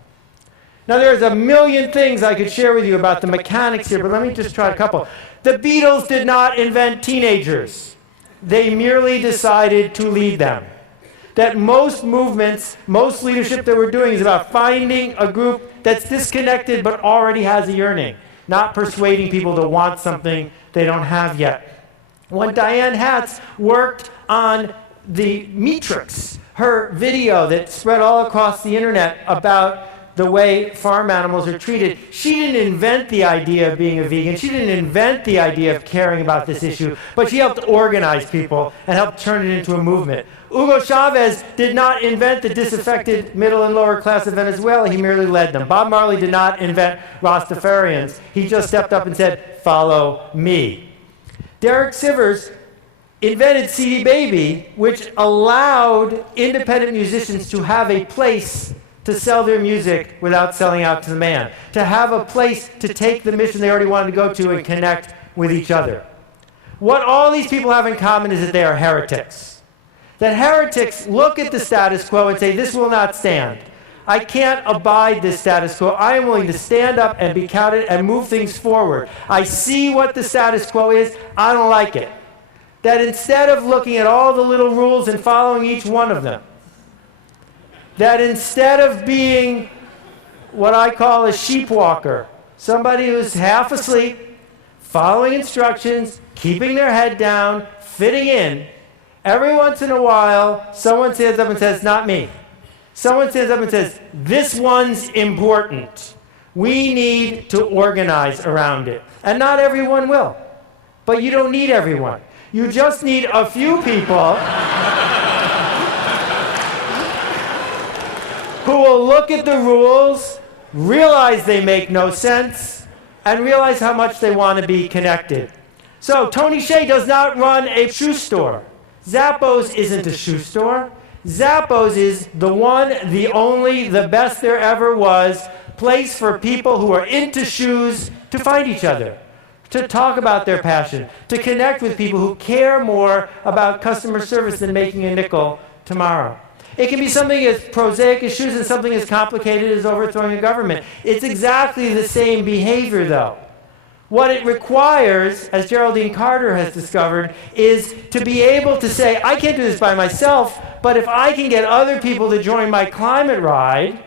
Now, there's a million things I could share with you about the mechanics here, but let me just try a couple. The Beatles did not invent teenagers. They merely decided to lead them. That most movements, most leadership that we're doing is about finding a group that's disconnected but already has a yearning, not persuading people to want something they don't have yet. When Diane Hatz worked on the Matrix, her video that spread all across the internet about the way farm animals are treated, she didn't invent the idea of being a vegan. She didn't invent the idea of caring about this issue, but she helped organize people and helped turn it into a movement. Hugo Chavez did not invent the disaffected middle and lower class of Venezuela. He merely led them. Bob Marley did not invent Rastafarians. He just stepped up and said, "Follow me." Derek Sivers invented CD Baby, which allowed independent musicians to have a place to sell their music without selling out to the man, to have a place to take the mission they already wanted to go to and connect with each other. What all these people have in common is that they are heretics. That heretics look at the status quo and say, this will not stand. I can't abide this status quo. I am willing to stand up and be counted and move things forward. I see what the status quo is. I don't like it. That instead of looking at all the little rules and following each one of them, that instead of being what I call a sheep walker, somebody who's half asleep, following instructions, keeping their head down, fitting in. Every once in a while, someone stands up and says, not me. Someone stands up and says, this one's important. We need to organize around it. And not everyone will. But you don't need everyone. You just need a few people who will look at the rules, realize they make no sense, and realize how much they want to be connected. So Tony Hsieh does not run a shoe store. Zappos isn't a shoe store. Zappos is the one, the only, the best there ever was place for people who are into shoes to find each other, to talk about their passion, to connect with people who care more about customer service than making a nickel tomorrow. It can be something as prosaic as shoes and something as complicated as overthrowing a government. It's exactly the same behavior, though. What it requires, as Geraldine Carter has discovered, is to be able to say, I can't do this by myself, but if I can get other people to join my climate ride,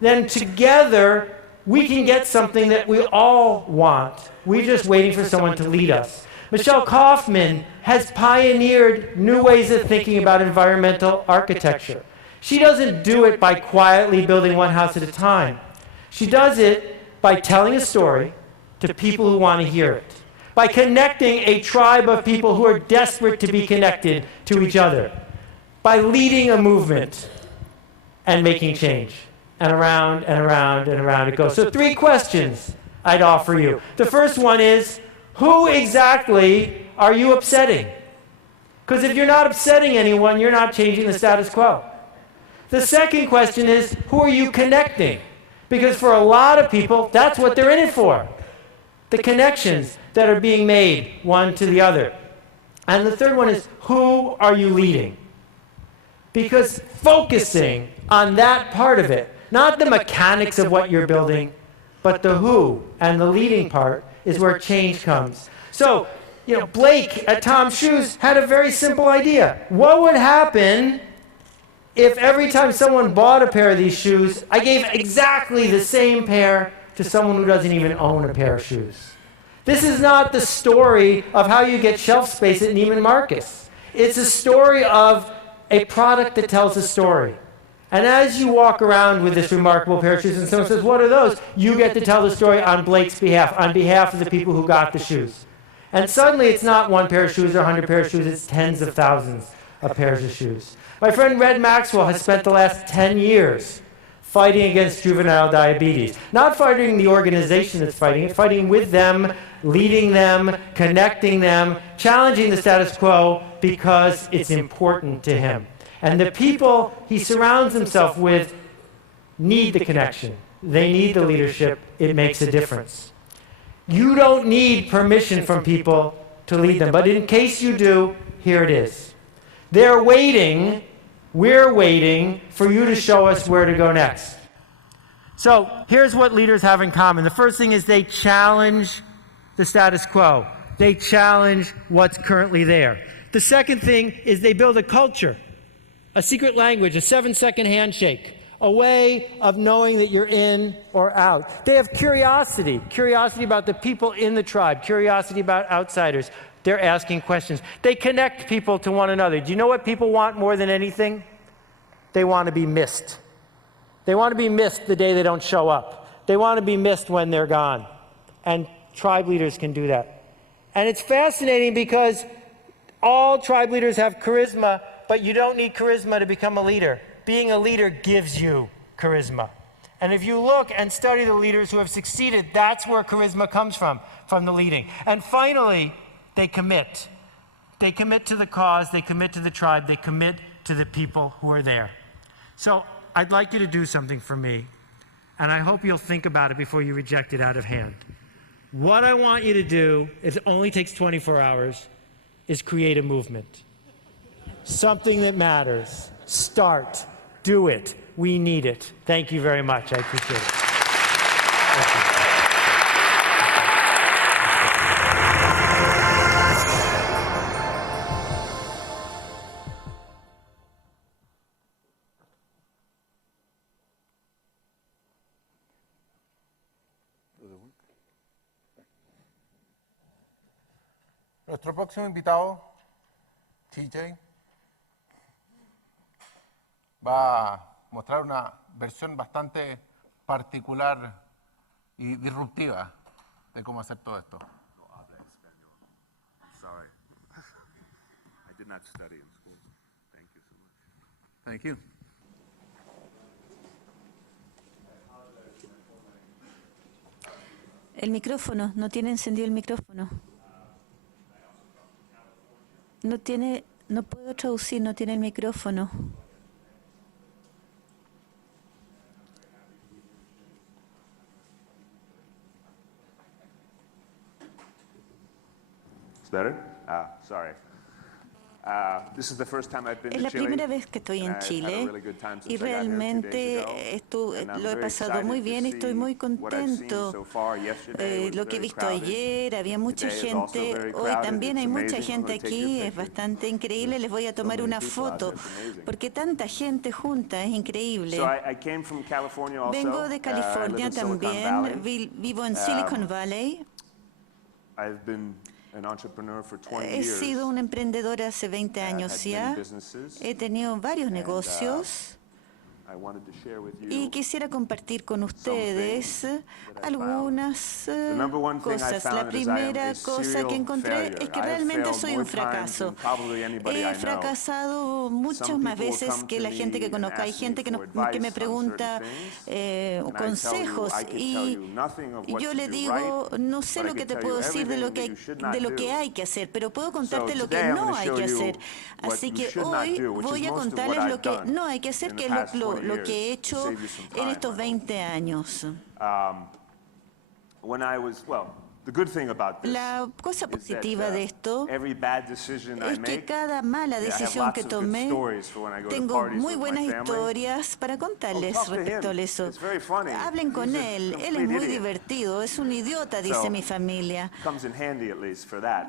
then together we can get something that we all want. We're just waiting for someone to lead us. Michelle Kaufman has pioneered new ways of thinking about environmental architecture. She doesn't do it by quietly building one house at a time. She does it by telling a story to people who want to hear it, by connecting a tribe of people who are desperate to be connected to each other, by leading a movement and making change. And around and around and around it goes. So 3 questions I'd offer you. The first one is, who exactly are you upsetting? Because if you're not upsetting anyone, you're not changing the status quo. The second question is, who are you connecting? Because for a lot of people, that's what they're in it for. The connections that are being made one to the other. And the third one is, who are you leading? Because focusing on that part of it, not the mechanics of what you're building, but the who and the leading part is where change comes. So, Blake at Tom's Shoes had a very simple idea. What would happen if every time someone bought a pair of these shoes, I gave exactly the same pair to someone who doesn't even own a pair of shoes? This is not the story of how you get shelf space at Neiman Marcus. It's a story of a product that tells a story. And as you walk around with this remarkable pair of shoes and someone says, what are those? You get to tell the story on Blake's behalf, on behalf of the people who got the shoes. And suddenly it's not 1 pair of shoes or 100 pairs of shoes, it's tens of thousands of pairs of shoes. My friend Red Maxwell has spent the last 10 years fighting against juvenile diabetes. Not fighting the organization that's fighting it, fighting with them, leading them, connecting them, challenging the status quo because it's important to him. And the people he surrounds himself with need the connection. They need the leadership. It makes a difference. You don't need permission from people to lead them. But in case you do, here it is. They're waiting, we're waiting for you to show us where to go next. So here's what leaders have in common. The first thing is they challenge the status quo. They challenge what's currently there. The second thing is they build a culture. A secret language, a 7-second handshake, a way of knowing that you're in or out. They have curiosity about the people in the tribe, curiosity about outsiders. They're asking questions. They connect people to one another. Do you know what people want more than anything? They want to be missed. They want to be missed the day they don't show up. They want to be missed when they're gone. And tribe leaders can do that. And it's fascinating because all tribe leaders have charisma, but you don't need charisma to become a leader. Being a leader gives you charisma. And if you look and study the leaders who have succeeded, that's where charisma comes from the leading. And finally, they commit. They commit to the cause, they commit to the tribe, they commit to the people who are there. So I'd like you to do something for me, and I hope you'll think about it before you reject it out of hand. What I want you to do, it only takes 24 hours, is create a movement. Something that matters. Start. Do it. We need it. Thank you very much. I appreciate it. Thank you. Nuestro próximo invitado, TJ, va a mostrar una versión bastante particular y disruptiva de cómo hacer todo esto. No habla español. Sorry. I did not study in school. Thank you so much. Thank you. El micrófono, no tiene encendido el micrófono. No puedo traducir, no tiene el micrófono. It's better? Sorry. This is the first time I've been Es to la Chile. primera vez que estoy en Chile y realmente lo he pasado muy bien y estoy muy contento. Lo que he visto ayer, había mucha gente, hoy también hay mucha gente aquí, es bastante increíble. Les voy a tomar una foto porque tanta gente junta, es increíble. Vengo de California también, vivo en Silicon Valley. I've been an entrepreneur for 20 He years. sido un emprendedor hace 20 años ya. He tenido varios negocios I wanted to share with you y quisiera compartir con ustedes algunas cosas. La primera cosa que encontré es que realmente soy un fracaso. He fracasado muchas más veces que la gente que conozco. Hay gente que me pregunta consejos y yo le digo, no sé lo que te puedo decir de lo que hay que hacer, pero puedo contarte lo que no hay que hacer. Así que hoy voy a contarles lo que no hay que hacer, que es lo que he hecho en estos 20 años. La cosa positiva de esto es que cada mala decisión que tomé, tengo muy buenas historias para contarles respecto a eso. Hablen con él es muy divertido, es un idiota, dice mi familia.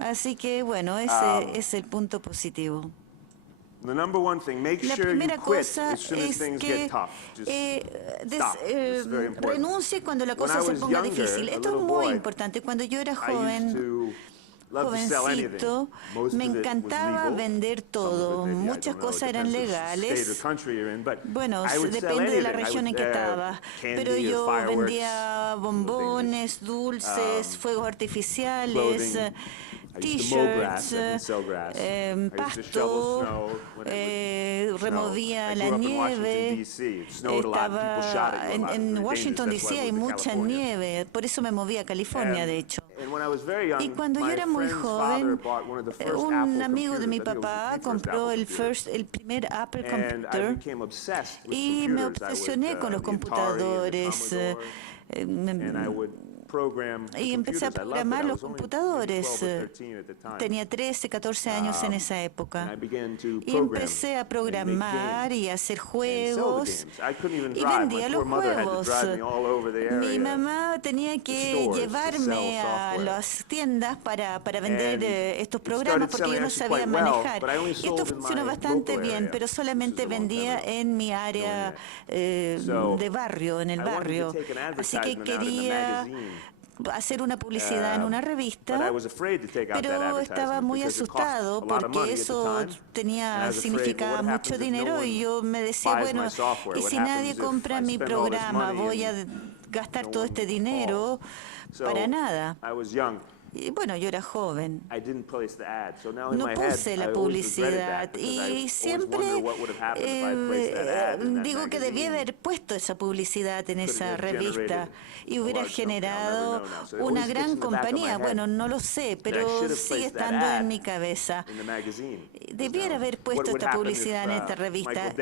Así que bueno, ese es el punto positivo. La primera cosa es que renuncie cuando la cosa se ponga difícil. Esto es muy importante. Cuando yo era jovencito, me encantaba vender todo. Muchas cosas eran legales. Bueno, depende de la región en que estaba. Pero yo vendía bombones, dulces, fuegos artificiales, t-shirts, pasto, removía la nieve. Estaba en Washington D.C. hay mucha nieve, por eso me moví a California, de hecho. Y cuando yo era muy joven, un amigo de mi papá compró el primer Apple Computer y me obsesioné con los computadores. Y empecé a programar los computadores. Tenía 13, 14 años en esa época. Y empecé a programar y a hacer juegos. Y vendía los juegos. Mi mamá tenía que llevarme a las tiendas para vender estos programas porque yo no sabía manejar. Y esto funcionó bastante bien, pero solamente vendía en mi área de barrio, en el barrio. Así que quería hacer una publicidad en una revista, pero estaba muy asustado porque eso significaba mucho dinero y yo me decía, bueno, y si nadie compra mi programa, voy a gastar todo este dinero para nada. Y bueno, yo era joven. No puse la publicidad y siempre digo que debía haber puesto esa publicidad en esa revista y hubiera generado una gran compañía. Bueno, no lo sé, pero sigue estando en mi cabeza. Debiera haber puesto esta publicidad en esta revista.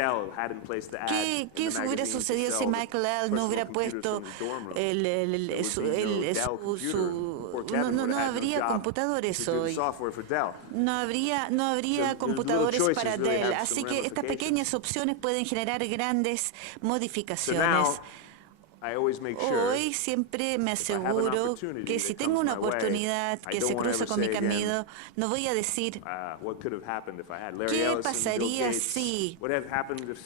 ¿Qué hubiera sucedido si Michael L. no hubiera puesto no habría computadores hoy. No habría computadores para Dell. Así que estas pequeñas opciones pueden generar grandes modificaciones. Hoy siempre me aseguro que si tengo una oportunidad que se cruza con mi camino, no voy a decir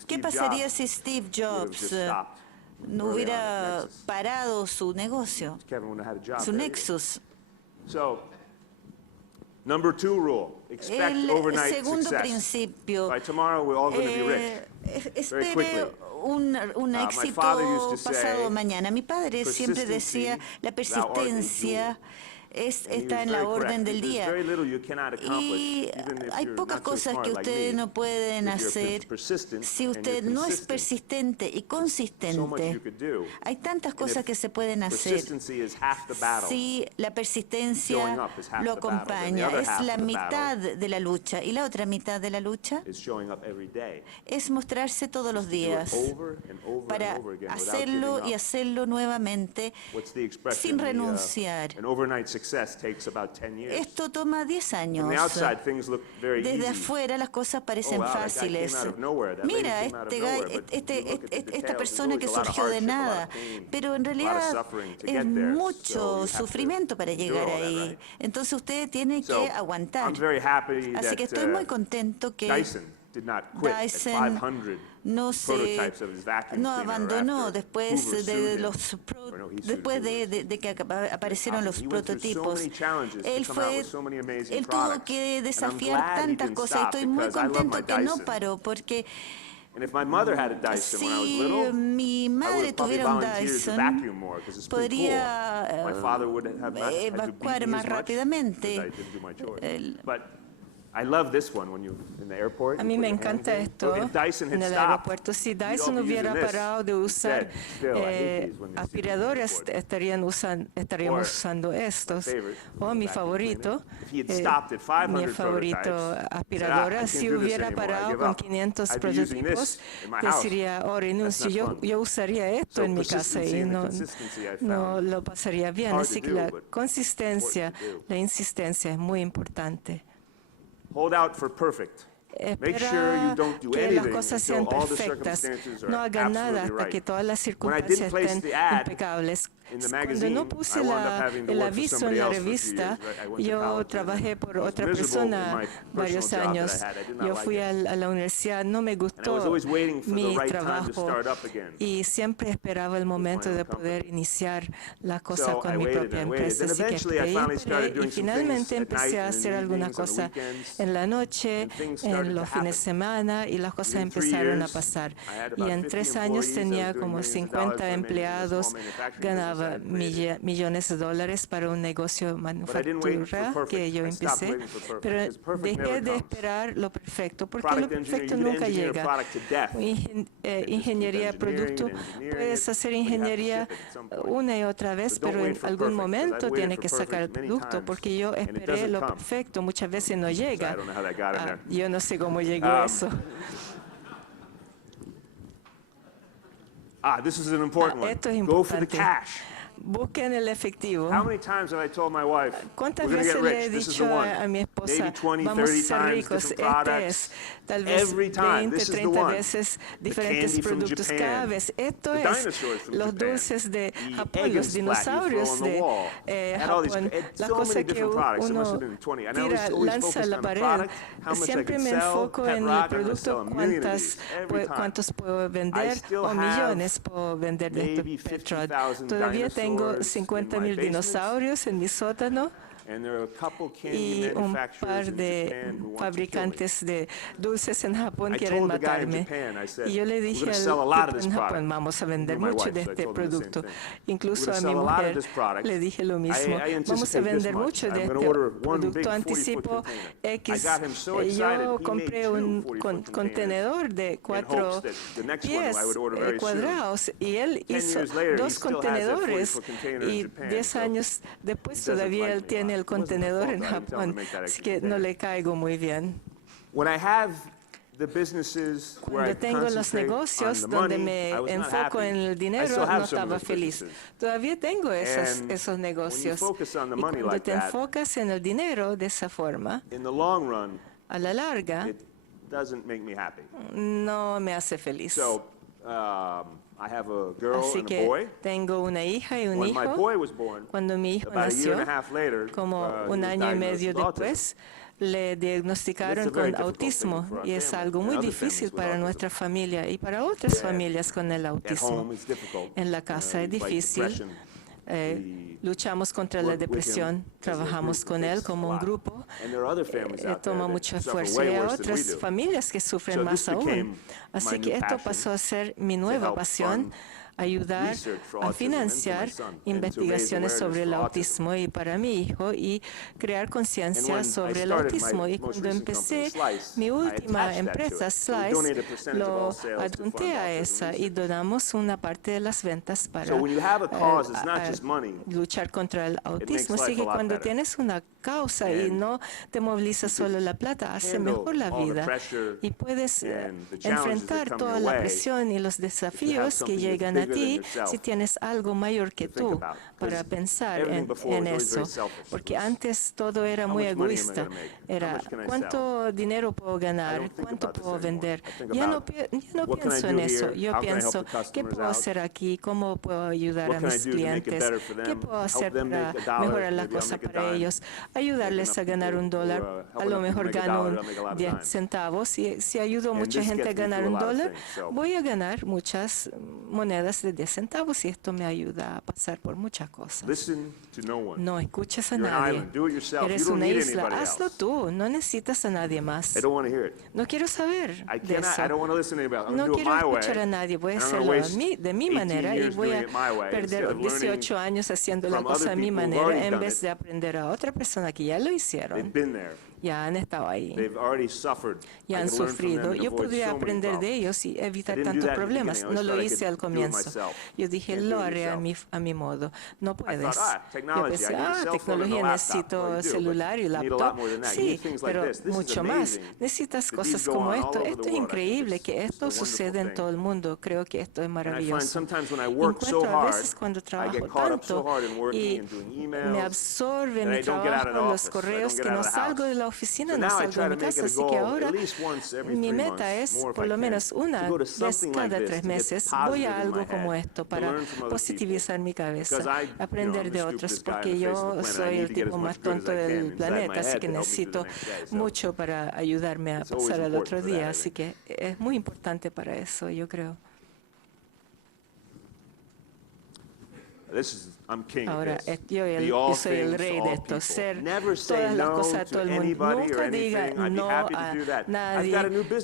¿qué pasaría si Steve Jobs no hubiera parado su negocio, su Nexus? Number 2 rule, expect El overnight segundo success. principio, By tomorrow, we're all going to be rich. Very espere quickly. un my éxito father used to pasado say, mañana. Mi padre siempre decía, la persistencia está en la orden del día. Y hay pocas cosas que ustedes no pueden hacer si usted no es persistente y consistente. Hay tantas cosas que se pueden hacer si la persistencia lo acompaña. Es la mitad de la lucha. Y la otra mitad de la lucha es mostrarse todos los días para hacerlo y hacerlo nuevamente sin renunciar. Esto toma 10 años. Desde afuera las cosas parecen fáciles. Mira, esta persona que surgió de nada, pero en realidad es mucho sufrimiento para llegar ahí. Entonces usted tiene que aguantar. Así que estoy muy contento que Dyson no abandonó después de que aparecieron los prototipos. Él tuvo que desafiar tantas cosas. Estoy muy contento que no paró, porque si mi madre tuviera un Dyson, podría evacuar más rápidamente. A mí me encanta esto en el aeropuerto. Si Dyson hubiera parado de usar aspiradoras, estaríamos usando estos. O mi favorito aspiradora, si hubiera parado con 500 prototipos, deciría, oh, renuncio. Yo usaría esto en mi casa y no lo pasaría bien. Así que la consistencia, la insistencia es muy importante. Hold out for perfect. Espera que las cosas sean perfectas. No haga nada hasta que todas las circunstancias estén impecables. Cuando no puse el aviso en la revista, yo trabajé por otra persona varios años. Yo fui a la universidad, no me gustó mi trabajo y siempre esperaba el momento de poder iniciar la cosa con mi propia empresa. Así que esperé y finalmente empecé a hacer alguna cosa en la noche, en los fines de semana, y las cosas empezaron a pasar. Y en 3 años tenía como 50 empleados, ganaba millones de dólares para un negocio de manufactura que yo empecé, pero dejé de esperar lo perfecto, porque lo perfecto nunca llega. Ingeniería de producto, puedes hacer ingeniería una y otra vez, pero en algún momento tiene que sacar el producto, porque yo esperé lo perfecto, muchas veces no llega. Yo no sé cómo llegó eso. This is an important one. Esto es Go for the importante. cash. Busquen el efectivo. How many times have I told my wife, ¿Cuántas we're going to veces get le he rich? This is dicho the one. a mi esposa, Maybe 20, vamos a 30 ser times, ricos? different products. Es tal vez Every time. 20, This is the 30 one. veces The diferentes candy from productos Japan. cada vez. Esto The es dinosaurs from los Japan. dulces de The Japón, egg los and splat you dinosaurios throw on the de wall. Had all these- Japón, had las so cosas many que different products. There must uno have been 20. And I tira, always lanza a focused la on the pared. product, how much I Siempre could me sell. enfoco Pet en el rock, I'm going to sell producto, a million of these every time. cuántos puedo vender, still o have millones puedo vender de maybe este Petrol. 50,000 Todavía tengo dinosaurs 50,000 in my basement. dinosaurios en mi sótano. And there are a couple candy Y un manufacturers par in de Japan who want to kill me. fabricantes de dulces en Japón I quieren told the guy in matarme. Japan, I said, Y yo le "We're dije gonna al sell a lot of tipo this en Japón, product." vamos a vender My mucho wife, de so I este told her the same producto. thing. Incluso We're a gonna mi sell a lot of mujer this product. le dije lo mismo. I Vamos a anticipate vender this much. mucho de I'm este gonna order one big producto. 40-foot Anticipo container. X. I got him so excited, Yo he compré made un 2 40-foot contenedor de 4 hopes that the next one pies I would order very soon. cuadrados, y él 10 hizo years later, he 2 still has that contenedores, 40-foot container in y Japan, 10 so años después he doesn't todavía like él me a tiene lot. el It wasn't my contenedor fault, en though. I didn't tell him to Japón, make that así extra que no container. le caigo muy bien. When I have the businesses where I Cuando tengo los concentrate negocios on the donde money, me I was not enfoco happy. en el I dinero, still no have some of estaba those feliz. businesses. Todavía tengo And esos negocios. when you focus on the Y money cuando like te that, enfocas en el dinero de esa forma, in the long run, a la larga, it doesn't make me happy. no me hace feliz. So, I have a girl Así and a que boy. tengo una hija y un When my hijo. boy was born, Cuando mi hijo about a year nació, and a half later, como he un was año y diagnosed medio with autism. después, le diagnosticaron It's a very con difficult thing autismo, for our y es family algo and muy other difícil families with para autism. nuestra familia y para otras familias con el At autismo. home, it's difficult. En la casa es It's like difícil. depression. luchamos contra la depresión, trabajamos con él como un grupo, toma mucho esfuerzo y hay otras familias que sufren más aún. Así que esto pasó a ser mi nueva pasión, ayudar a financiar investigaciones sobre el autismo y para mi hijo y crear conciencia sobre el autismo. Y cuando empecé mi última empresa, Slice, lo adjunté a esa y donamos una parte de las ventas para luchar contra el autismo. Así que cuando tienes una causa y no te moviliza solo la plata, hace mejor la vida y puedes enfrentar toda la presión y los desafíos que llegan a ti si tienes algo mayor que tú para pensar en eso. Porque antes todo era muy egoísta. Era cuánto dinero puedo ganar, cuánto puedo vender. Ya no pienso en eso. Yo pienso qué puedo hacer aquí, cómo puedo ayudar a mis clientes, qué puedo hacer para mejorar la cosa para ellos, ayudarles a ganar $1. A lo mejor gano 10 centavos. Si ayudo a mucha gente a ganar $1, voy a ganar muchas monedas de 10 centavos y esto me ayuda a pasar por muchas cosas. No escuches a nadie. Eres una isla. Hazlo tú. No necesitas a nadie más. No quiero saber de eso. No quiero escuchar a nadie. Voy a hacerlo de mi manera y voy a perder 18 años haciendo la cosa a mi manera en vez de aprender a otra persona que ya lo hicieron. Ya han estado ahí, ya han sufrido. Yo podría aprender de ellos y evitar tantos problemas. No lo hice al comienzo. Yo dije, lo haré a mi modo. No puedes. Yo pensé, tecnología, necesito celular y laptop. Sí, pero mucho más. Necesitas cosas como esto. Esto es increíble, que esto sucede en todo el mundo. Creo que esto es maravilloso. Encuentro a veces cuando trabajo tanto y me absorbe mi trabajo, los correos, que no salgo de la oficina, no salgo de mi casa, así que ahora mi meta es, por lo menos una vez cada 3 meses, voy a algo como esto para positivizar mi cabeza, aprender de otros, porque yo soy el tipo más tonto del planeta, así que necesito mucho para ayudarme a pasar al otro día, así que es muy importante para eso, yo creo. Ahora, yo soy el rey de esto, ser todas las cosas a todo el mundo. Nunca diga no a nadie.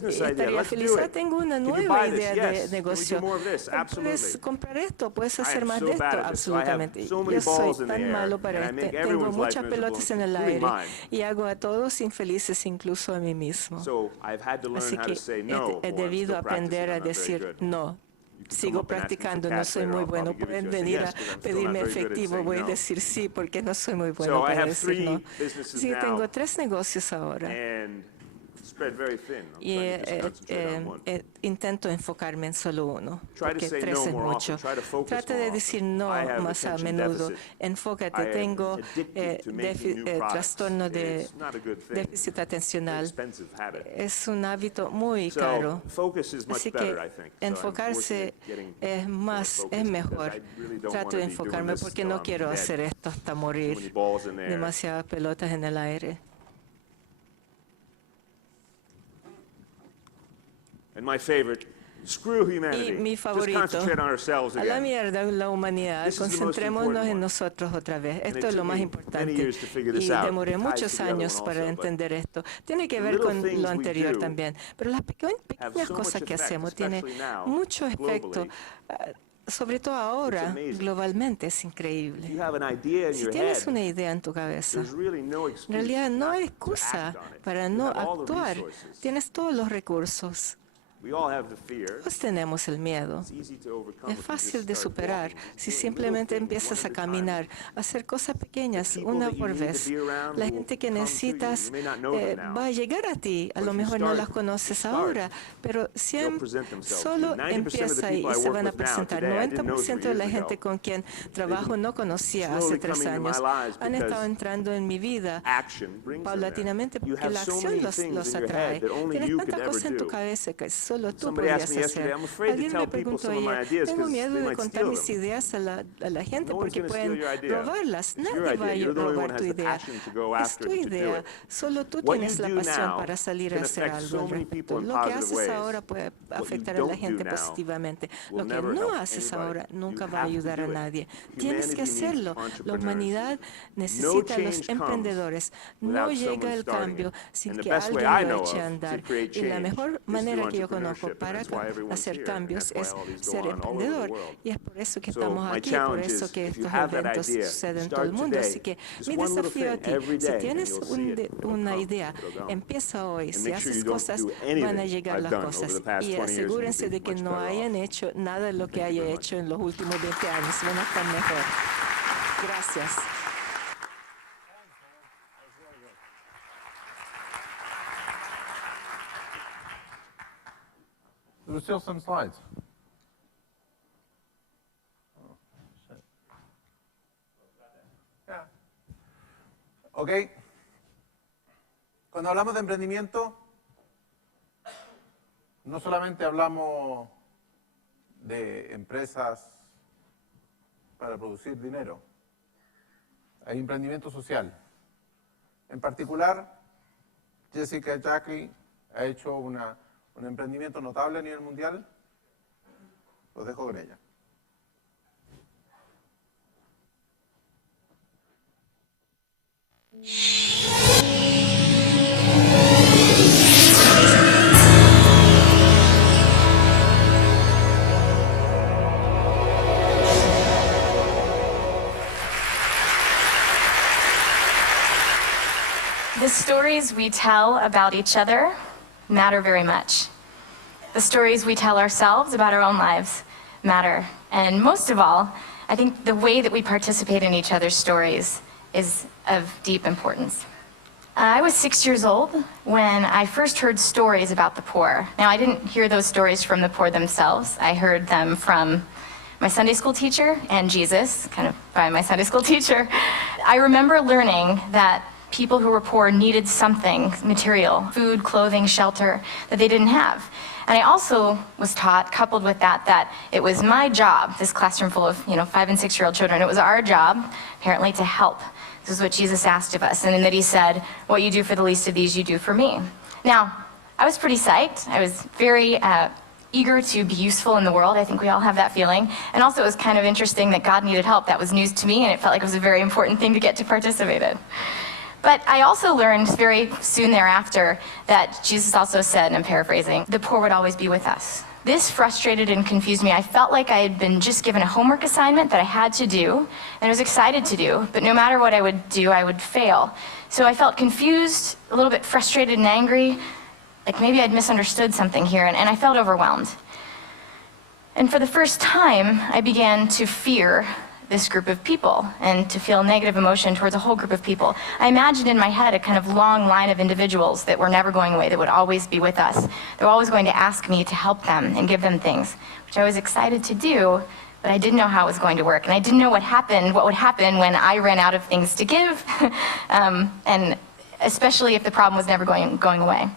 Estaría feliz. Tengo una nueva idea de negocio. Puedes comprar esto, puedes hacer más de esto. Absolutamente. Yo soy tan malo para esto. Tengo muchas pelotas en el aire y hago a todos infelices, incluso a mí mismo. Así que he debido aprender a decir no. Sigo practicando, no soy muy bueno. Pueden venir a pedirme efectivo, voy a decir sí, porque no soy muy bueno para decir no. Sí, tengo 3 negocios ahora. Y intento enfocarme en solo uno, porque 3 es mucho. Trata de decir no más a menudo. Enfócate. Tengo trastorno de déficit atencional. Es un hábito muy caro. Así que enfocarse es mejor. Trato de enfocarme porque no quiero hacer esto hasta morir. Demasiadas pelotas en el aire. Y mi favorito, a la mierda la humanidad, concentrémonos en nosotros otra vez. Esto es lo más importante. Y demoré muchos años para entender esto. Tiene que ver con lo anterior también. Pero las pequeñas cosas que hacemos tienen mucho efecto. Sobre todo ahora, globalmente, es increíble. Si tienes una idea en tu cabeza, en realidad no hay excusa para no actuar. Tienes todos los recursos. Todos tenemos el miedo. Es fácil de superar si simplemente empiezas a caminar, a hacer cosas pequeñas una por vez. La gente que necesitas va a llegar a ti. A lo mejor no las conoces ahora, pero solo empieza y se van a presentar. 90% de la gente con quien trabajo no conocía hace 3 años. Han estado entrando en mi vida paulatinamente porque la acción los atrae. Tienes tanta cosa en tu cabeza que solo tú Somebody podías asked me yesterday, hacer. I'm afraid to Alguien tell me people preguntó some of my ayer, ideas tengo because miedo they de might contar steal mis them. ideas a la gente No one's porque going to steal pueden your idea. robarlas. It's your Nadie va idea. a You're the only one robar who tu has the idea. passion to go Es after tu it, to do idea. it. Solo tú What tienes you la do pasión now para salir can a hacer affect algo so al many respecto. people in Lo que positive haces ways. ahora puede What you afectar a la don't gente do now positivamente. will Lo que never no help haces anybody. ahora nunca You va a have to ayudar do a it. nadie. Tienes que Humanity needs hacerlo. La entrepreneurs. humanidad No necesita a los change comes emprendedores. No without llega someone el starting cambio it. sin And the que best way alguien I lo know eche a of andar. to create Y la change mejor is manera through que yo conozco entrepreneurship, and para that's why everyone's hacer here, and cambios that's es why all these go ser on all over the emprendedor. world. Y es por eso que So estamos my aquí, por challenge eso is, que if you estos have that eventos idea, suceden en todo el start mundo. today. Así que Just mi one little desafío a thing ti, every si day, and tienes you'll see it. It'll una come. idea, It'll come. empieza hoy. And Si make sure haces you don't cosas, do van a anything llegar I've las done over cosas. the past Y 20 years, and you'll asegúrense be de que much no better off. hayan hecho nada de lo que Thank you haya very much. hecho en los últimos 20 años. Van a estar mejor. Gracias. There were still some slides. Yeah. Ok. Cuando hablamos de emprendimiento, no solamente hablamos de empresas para producir dinero, hay emprendimiento social. En particular, Jessica Jackie ha hecho un emprendimiento notable a nivel mundial. Los dejo con ella. The stories we tell about each other matter very much. The stories we tell ourselves about our own lives matter. And most of all, I think the way that we participate in each other's stories is of deep importance. I was 6 years old when I first heard stories about the poor. Now, I didn't hear those stories from the poor themselves. I heard them from my Sunday school teacher and Jesus, kind of by my Sunday school teacher. I remember learning that people who were poor needed something material, food, clothing, shelter, that they didn't have. And I also was taught, coupled with that, that it was my job, this classroom full of 5 and 6 year old children, it was our job, apparently, to help. This is what Jesus asked of us. And then that he said, what you do for the least of these, you do for me. Now, I was pretty psyched. I was very eager to be useful in the world. I think we all have that feeling. And also it was kind of interesting that God needed help. That was news to me, and it felt like it was a very important thing to get to participate in. But I also learned very soon thereafter that Jesus also said, and I'm paraphrasing, the poor would always be with us. This frustrated and confused me. I felt like I had been just given a homework assignment that I had to do, and I was excited to do, but no matter what I would do, I would fail. So I felt confused, a little bit frustrated and angry, like maybe I'd misunderstood something here, and I felt overwhelmed. And for the first time, I began to fear this group of people and to feel negative emotion towards a whole group of people. I imagined in my head a kind of long line of individuals that were never going away, that would always be with us. They were always going to ask me to help them and give them things, which I was excited to do, but I didn't know how it was going to work. And I didn't know what would happen when I ran out of things to give, and especially if the problem was never going away.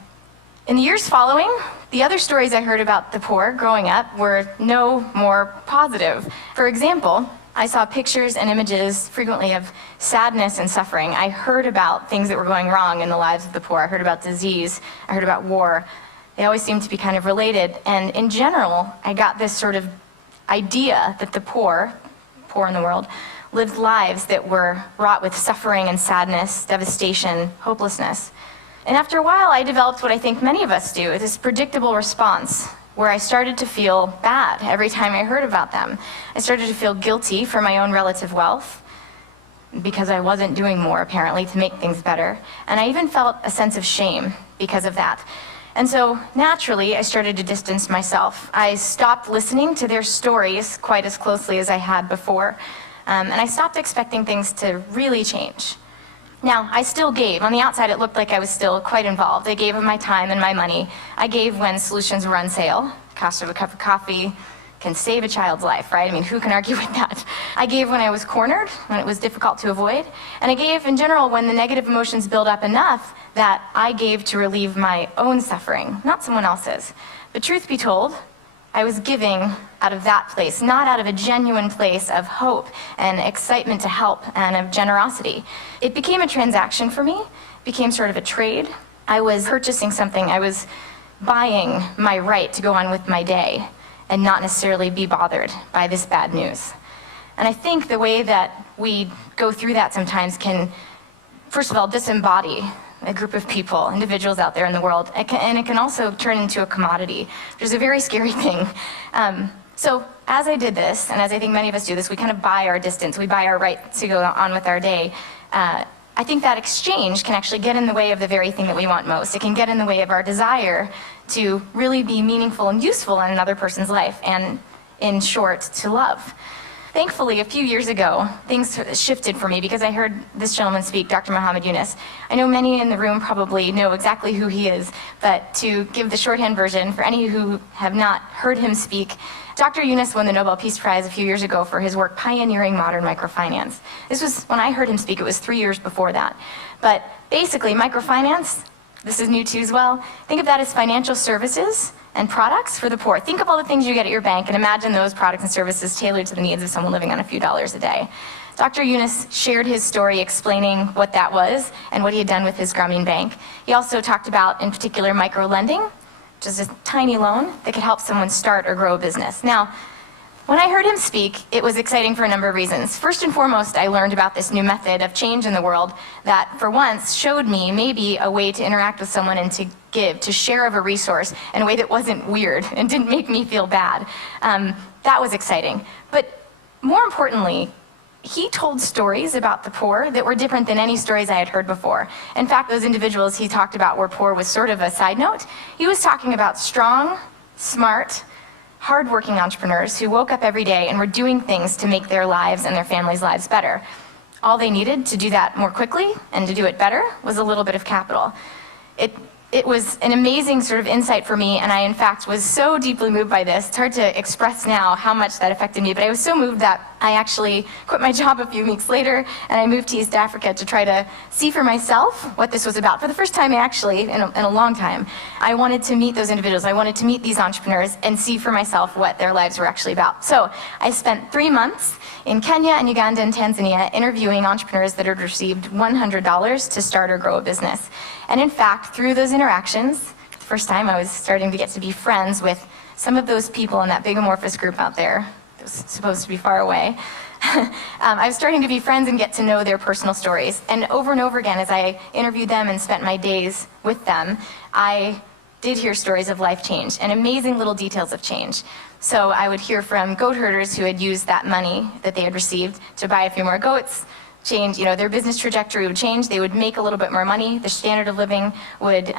In the years following, the other stories I heard about the poor growing up were no more positive. For example, I saw pictures and images frequently of sadness and suffering. I heard about things that were going wrong in the lives of the poor. I heard about disease. I heard about war. They always seemed to be kind of related. And in general, I got this sort of idea that the poor in the world, lived lives that were wrought with suffering and sadness, devastation, hopelessness. And after a while, I developed what I think many of us do, this predictable response, where I started to feel bad every time I heard about them. I started to feel guilty for my own relative wealth, because I wasn't doing more, apparently, to make things better. And I even felt a sense of shame because of that. And so, naturally, I started to distance myself. I stopped listening to their stories quite as closely as I had before, and I stopped expecting things to really change. Now, I still gave. On the outside, it looked like I was still quite involved. I gave of my time and my money. I gave when solutions were on sale. Cost of a cup of coffee can save a child's life, right? I mean, who can argue with that? I gave when I was cornered, when it was difficult to avoid. And I gave, in general, when the negative emotions build up enough that I gave to relieve my own suffering, not someone else's. But truth be told, I was giving out of that place, not out of a genuine place of hope and excitement to help and of generosity. It became a transaction for me, became sort of a trade. I was purchasing something, I was buying my right to go on with my day and not necessarily be bothered by this bad news. And I think the way that we go through that sometimes can, first of all, disembody a group of people, individuals out there in the world, and it can also turn into a commodity, which is a very scary thing. So as I did this, and as I think many of us do this, we kind of buy our distance, we buy our right to go on with our day. I think that exchange can actually get in the way of the very thing that we want most. It can get in the way of our desire to really be meaningful and useful in another person's life, and in short, to love. Thankfully, a few years ago, things shifted for me because I heard this gentleman speak, Dr. Muhammad Yunus. I know many in the room probably know exactly who he is, but to give the shorthand version, for any who have not heard him speak, Dr. Yunus won the Nobel Peace Prize a few years ago for his work pioneering modern microfinance. This was, when I heard him speak, it was 3 years before that. But basically, microfinance, this is new too as well, think of that as financial services and products for the poor. Think of all the things you get at your bank and imagine those products and services tailored to the needs of someone living on a few dollars a day. Dr. Yunus shared his story explaining what that was and what he had done with his Grameen Bank. He also talked about, in particular, micro-lending, which is a tiny loan that could help someone start or grow a business. Now, when I heard him speak, it was exciting for a number of reasons. First and foremost, I learned about this new method of change in the world that, for once, showed me maybe a way to interact with someone and to give, to share of a resource in a way that wasn't weird and didn't make me feel bad. That was exciting. But more importantly, he told stories about the poor that were different than any stories I had heard before. In fact, those individuals he talked about were poor was sort of a side note. He was talking about strong, smart, hardworking entrepreneurs who woke up every day and were doing things to make their lives and their families' lives better. All they needed to do that more quickly and to do it better was a little bit of capital. It was an amazing sort of insight for me, and I, in fact, was so deeply moved by this. It's hard to express now how much that affected me, but I was so moved that I actually quit my job a few weeks later, and I moved to East Africa to try to see for myself what this was about. For the first time, actually, in a long time, I wanted to meet those individuals. I wanted to meet these entrepreneurs and see for myself what their lives were actually about. So I spent 3 months in Kenya and Uganda and Tanzania interviewing entrepreneurs that had received $100 to start or grow a business. And in fact, through those interactions, for the first time I was starting to get to be friends with some of those people in that big amorphous group out there that was supposed to be far away. I was starting to be friends and get to know their personal stories. And over again, as I interviewed them and spent my days with them, I did hear stories of life change and amazing little details of change. So I would hear from goat herders who had used that money that they had received to buy a few more goats, change, their business trajectory would change, they would make a little bit more money, their standard of living would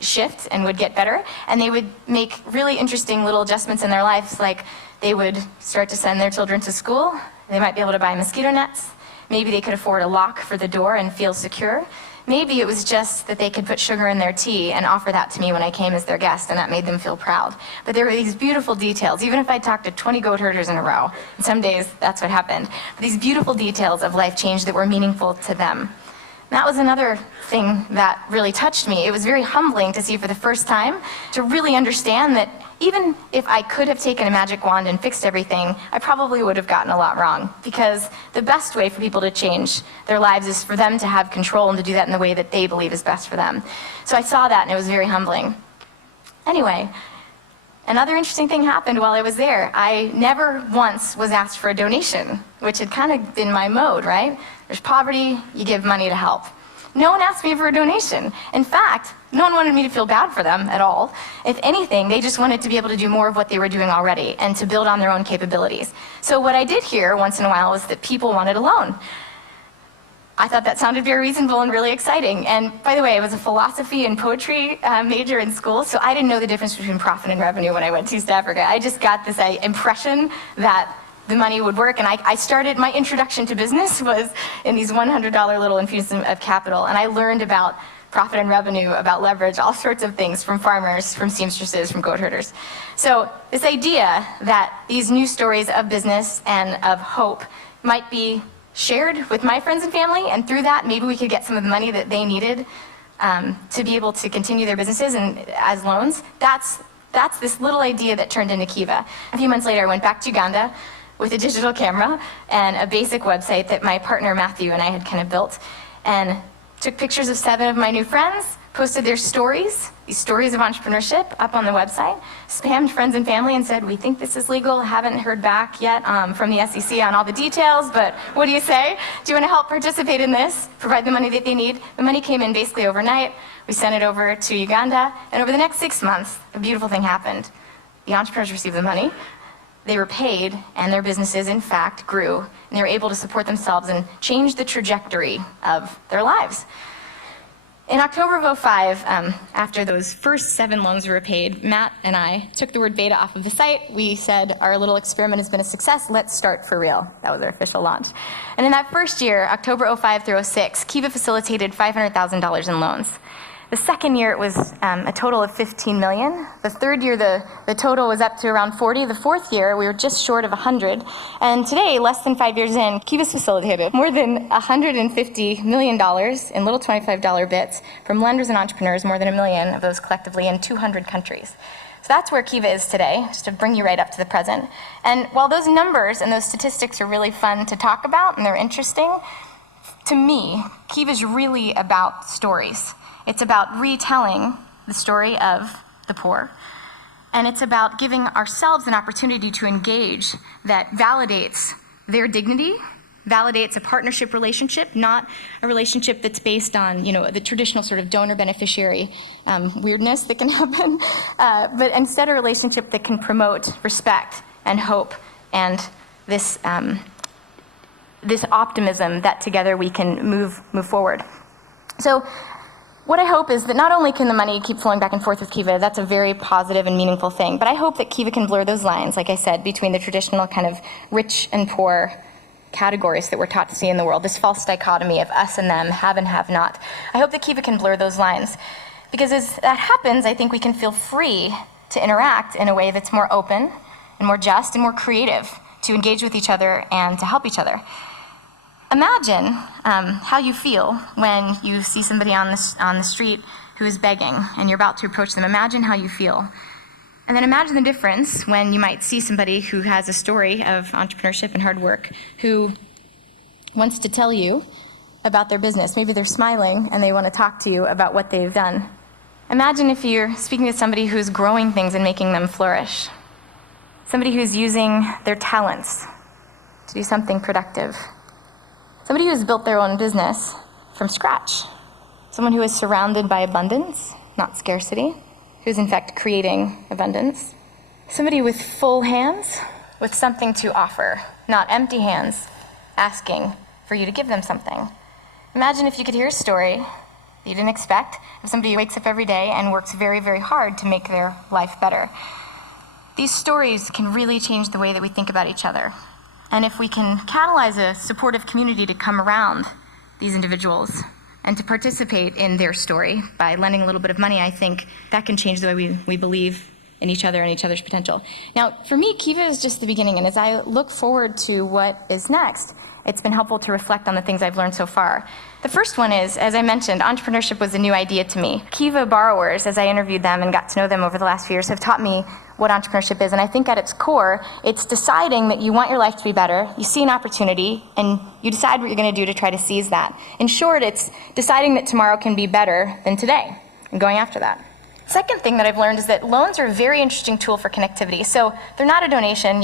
shift and would get better, and they would make really interesting little adjustments in their lives, like they would start to send their children to school, they might be able to buy mosquito nets, maybe they could afford a lock for the door and feel secure. Maybe it was just that they could put sugar in their tea and offer that to me when I came as their guest, and that made them feel proud. But there were these beautiful details, even if I talked to 20 goat herders in a row, and some days that's what happened, but these beautiful details of life change that were meaningful to them. That was another thing that really touched me. It was very humbling to see for the first time, to really understand that even if I could have taken a magic wand and fixed everything, I probably would have gotten a lot wrong. Because the best way for people to change their lives is for them to have control and to do that in the way that they believe is best for them. So I saw that and it was very humbling. Anyway, another interesting thing happened while I was there. I never once was asked for a donation, which had kind of been my mode, right? There's poverty, you give money to help. No one asked me for a donation. In fact, no one wanted me to feel bad for them at all. If anything, they just wanted to be able to do more of what they were doing already and to build on their own capabilities. So what I did hear once in a while was that people wanted a loan. I thought that sounded very reasonable and really exciting. And by the way, I was a philosophy and poetry major in school, so I didn't know the difference between profit and revenue when I went to East Africa. I just got this impression that the money would work, and I started, my introduction to business was in these $100 little infusion of capital, and I learned about profit and revenue, about leverage, all sorts of things from farmers, from seamstresses, from goat herders. So this idea that these new stories of business and of hope might be shared with my friends and family, and through that maybe we could get some of the money that they needed to be able to continue their businesses and as loans, that's this little idea that turned into Kiva. A few months later, I went back to Uganda with a digital camera and a basic website that my partner Matthew and I had kind of built, and took pictures of 7 of my new friends, posted their stories, these stories of entrepreneurship, up on the website, spammed friends and family and said, we think this is legal, haven't heard back yet from the SEC on all the details, but what do you say? Do you want to help participate in this? Provide the money that they need? The money came in basically overnight. We sent it over to Uganda, and over the next 6 months, a beautiful thing happened. The entrepreneurs received the money, they were paid, and their businesses, in fact, grew, and they were able to support themselves and change the trajectory of their lives. In October of 2005, after those first 7 loans were repaid, Matt and I took the word beta off of the site. We said, our little experiment has been a success, let's start for real. That was our official launch. And in that first year, October 2005 through 2006, Kiva facilitated $500,000 in loans. The second year, it was a total of 15 million. The third year, the total was up to around 40. The fourth year, we were just short of 100. And today, less than 5 years in, Kiva's facilitated more than $150 million in little $25 bits from lenders and entrepreneurs, more than 1 million of those collectively in 200 countries. So that's where Kiva is today, just to bring you right up to the present. And while those numbers and those statistics are really fun to talk about and they're interesting, to me, Kiva is really about stories. It's about retelling the story of the poor, and it's about giving ourselves an opportunity to engage that validates their dignity, validates a partnership relationship, not a relationship that's based on, the traditional sort of donor-beneficiary weirdness that can happen, but instead a relationship that can promote respect and hope and this optimism that together we can move forward. So what I hope is that not only can the money keep flowing back and forth with Kiva, that's a very positive and meaningful thing, but I hope that Kiva can blur those lines, like I said, between the traditional kind of rich and poor categories that we're taught to see in the world, this false dichotomy of us and them, have and have not. I hope that Kiva can blur those lines, because as that happens, I think we can feel free to interact in a way that's more open and more just and more creative, to engage with each other and to help each other. Imagine how you feel when you see somebody on the street who is begging and you're about to approach them. Imagine how you feel. And then imagine the difference when you might see somebody who has a story of entrepreneurship and hard work, who wants to tell you about their business. Maybe they're smiling and they want to talk to you about what they've done. Imagine if you're speaking with somebody who's growing things and making them flourish. Somebody who's using their talents to do something productive. Somebody who has built their own business from scratch. Someone who is surrounded by abundance, not scarcity, who's in fact creating abundance. Somebody with full hands, with something to offer, not empty hands, asking for you to give them something. Imagine if you could hear a story that you didn't expect of somebody who wakes up every day and works very, very hard to make their life better. These stories can really change the way that we think about each other. And if we can catalyze a supportive community to come around these individuals and to participate in their story by lending a little bit of money, I think that can change the way we believe in each other and each other's potential. Now, for me, Kiva is just the beginning, and as I look forward to what is next, it's been helpful to reflect on the things I've learned so far. The first one is, as I mentioned, entrepreneurship was a new idea to me. Kiva borrowers, as I interviewed them and got to know them over the last few years, have taught me what entrepreneurship is, and I think at its core, it's deciding that you want your life to be better, you see an opportunity, and you decide what you're going to do to try to seize that. In short, it's deciding that tomorrow can be better than today, and going after that. Second thing that I've learned is that loans are a very interesting tool for connectivity. So they're not a donation,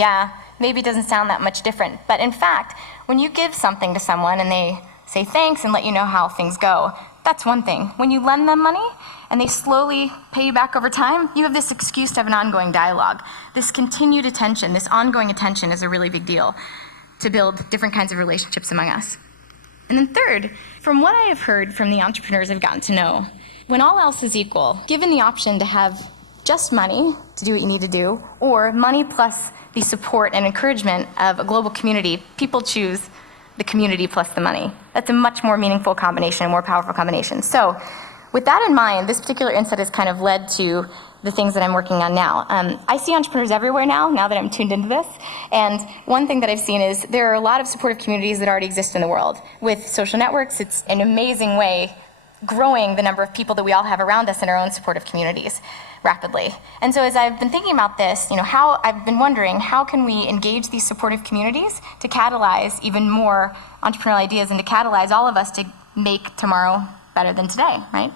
maybe it doesn't sound that much different, but in fact, when you give something to someone and they say thanks and let you know how things go, that's one thing. When you lend them money and they slowly pay you back over time, you have this excuse to have an ongoing dialogue. This continued attention, this ongoing attention is a really big deal to build different kinds of relationships among us. And then third, from what I have heard from the entrepreneurs I've gotten to know, when all else is equal, given the option to have just money to do what you need to do, or money plus the support and encouragement of a global community, people choose the community plus the money. That's a much more meaningful combination, a more powerful combination. So with that in mind, this particular insight has kind of led to the things that I'm working on now. I see entrepreneurs everywhere now that I'm tuned into this. And one thing that I've seen is there are a lot of supportive communities that already exist in the world. With social networks, it's an amazing way growing the number of people that we all have around us in our own supportive communities rapidly. And so as I've been thinking about this, I've been wondering, how can we engage these supportive communities to catalyze even more entrepreneurial ideas and to catalyze all of us to make tomorrow better than today, right?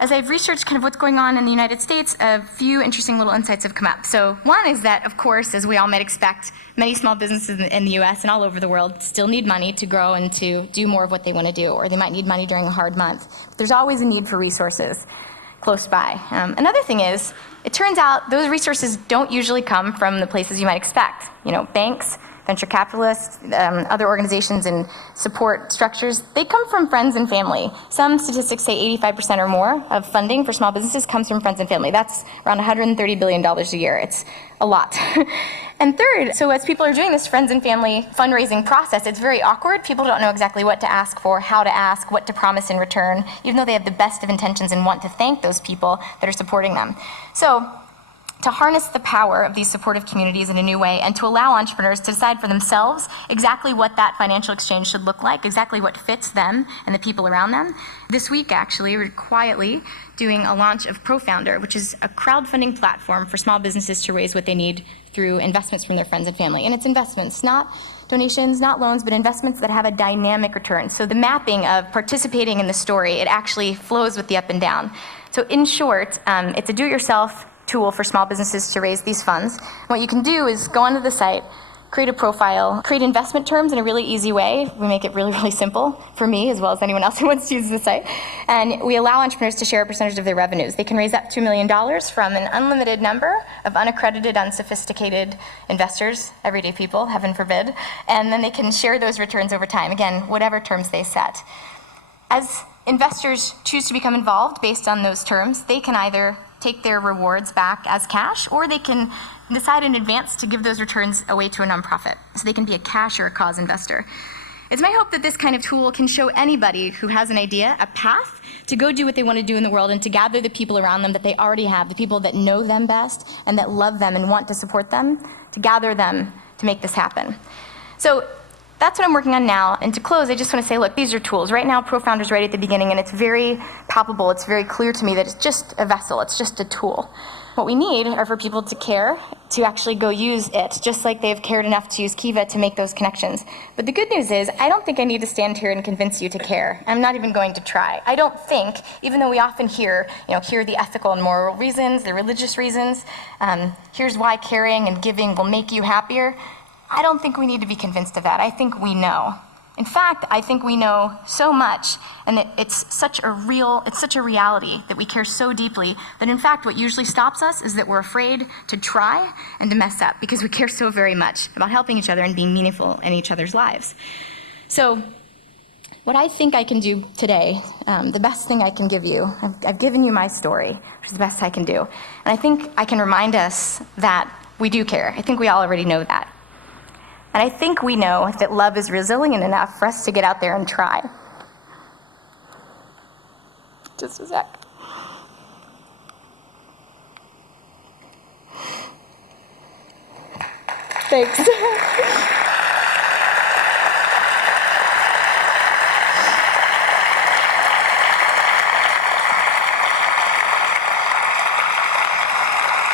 As I've researched kind of what's going on in the United States, a few interesting little insights have come up. So one is that, of course, as we all might expect, many small businesses in the US and all over the world still need money to grow and to do more of what they want to do, or they might need money during a hard month. But there's always a need for resources close by. Another thing is, it turns out those resources don't usually come from the places you might expect. Banks, venture capitalists, other organizations and support structures, they come from friends and family. Some statistics say 85% or more of funding for small businesses comes from friends and family. That's around $130 billion a year. It's a lot. And third, so as people are doing this friends and family fundraising process, it's very awkward. People don't know exactly what to ask for, how to ask, what to promise in return, even though they have the best of intentions and want to thank those people that are supporting them. So, to harness the power of these supportive communities in a new way and to allow entrepreneurs to decide for themselves exactly what that financial exchange should look like, exactly what fits them and the people around them. This week, actually, we're quietly doing a launch of ProFounder, which is a crowdfunding platform for small businesses to raise what they need through investments from their friends and family. And it's investments, not donations, not loans, but investments that have a dynamic return. So the mapping of participating in the story, it actually flows with the up and down. So in short, it's a do-it-yourself tool for small businesses to raise these funds. What you can do is go onto the site, create a profile, create investment terms in a really easy way. We make it really, really simple for me as well as anyone else who wants to use the site. And we allow entrepreneurs to share a percentage of their revenues. They can raise up to $2 million from an unlimited number of unaccredited, unsophisticated investors, everyday people, heaven forbid. And then they can share those returns over time. Again, whatever terms they set. As investors choose to become involved based on those terms, they can either take their rewards back as cash, or they can decide in advance to give those returns away to a nonprofit. So they can be a cash or a cause investor. It's my hope that this kind of tool can show anybody who has an idea a path to go do what they want to do in the world and to gather the people around them that they already have, the people that know them best and that love them and want to support them, to gather them to make this happen. So that's what I'm working on now. And to close, I just want to say, look, these are tools. Right now, ProFounder's right at the beginning, and it's very palpable. It's very clear to me that it's just a vessel. It's just a tool. What we need are for people to care, to actually go use it, just like they've cared enough to use Kiva to make those connections. But the good news is, I don't think I need to stand here and convince you to care. I'm not even going to try. I don't think, even though we often hear the ethical and moral reasons, the religious reasons, here's why caring and giving will make you happier. I don't think we need to be convinced of that. I think we know. In fact, I think we know so much, and that it's such a reality that we care so deeply that in fact what usually stops us is that we're afraid to try and to mess up because we care so very much about helping each other and being meaningful in each other's lives. So what I think I can do today, the best thing I can give you, I've given you my story, which is the best I can do. And I think I can remind us that we do care. I think we all already know that. And I think we know that love is resilient enough for us to get out there and try. Just a sec. Thanks.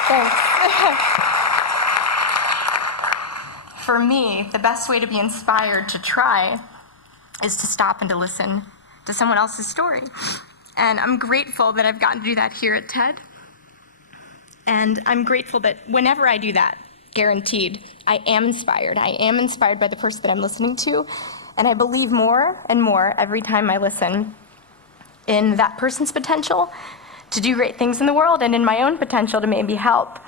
Thanks. For me, the best way to be inspired to try is to stop and to listen to someone else's story. And I'm grateful that I've gotten to do that here at TED. And I'm grateful that whenever I do that, guaranteed, I am inspired. I am inspired by the person that I'm listening to. And I believe more and more every time I listen in that person's potential to do great things in the world and in my own potential to maybe help.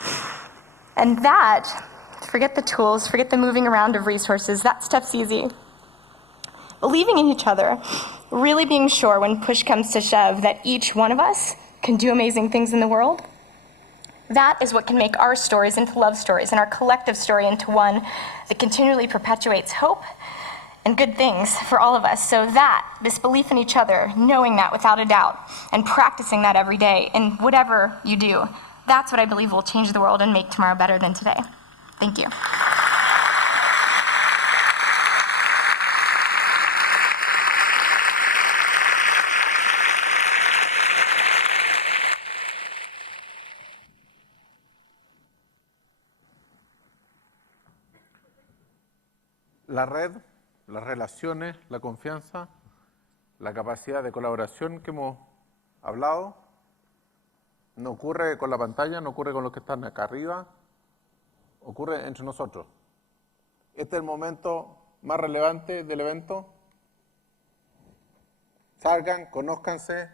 And that, forget the tools, forget the moving around of resources, that stuff's easy. Believing in each other, really being sure when push comes to shove that each one of us can do amazing things in the world, that is what can make our stories into love stories and our collective story into one that continually perpetuates hope and good things for all of us. So that, this belief in each other, knowing that without a doubt, and practicing that every day in whatever you do, that's what I believe will change the world and make tomorrow better than today. Thank you. la red, las relaciones, la confianza, la capacidad de colaboración que hemos hablado, no ocurre con la pantalla, no ocurre con los que están acá arriba, ocurre entre nosotros. Este es el momento más relevante del evento. Salgan, conózcanse.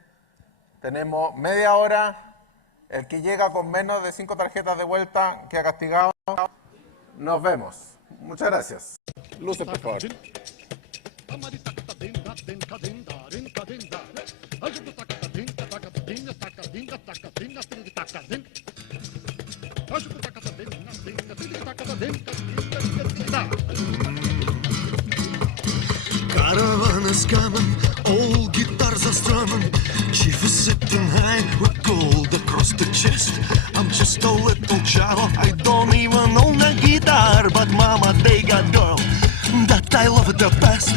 Tenemos media hora. El que llega con menos de 5 tarjetas de vuelta queda castigado. Nos vemos. Muchas gracias. Luces, por favor. Caravan is coming, old guitars are strumming. Chief is sitting high with gold across the chest. I'm just a little child, I don't even own a guitar, but mama, they got girl that I love the best.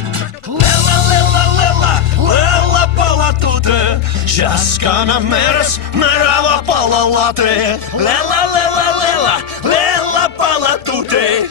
Lela, lela, lela, lela palatute, Chaskana meres, merava palalate. Lela, lela, lela, lela palatute.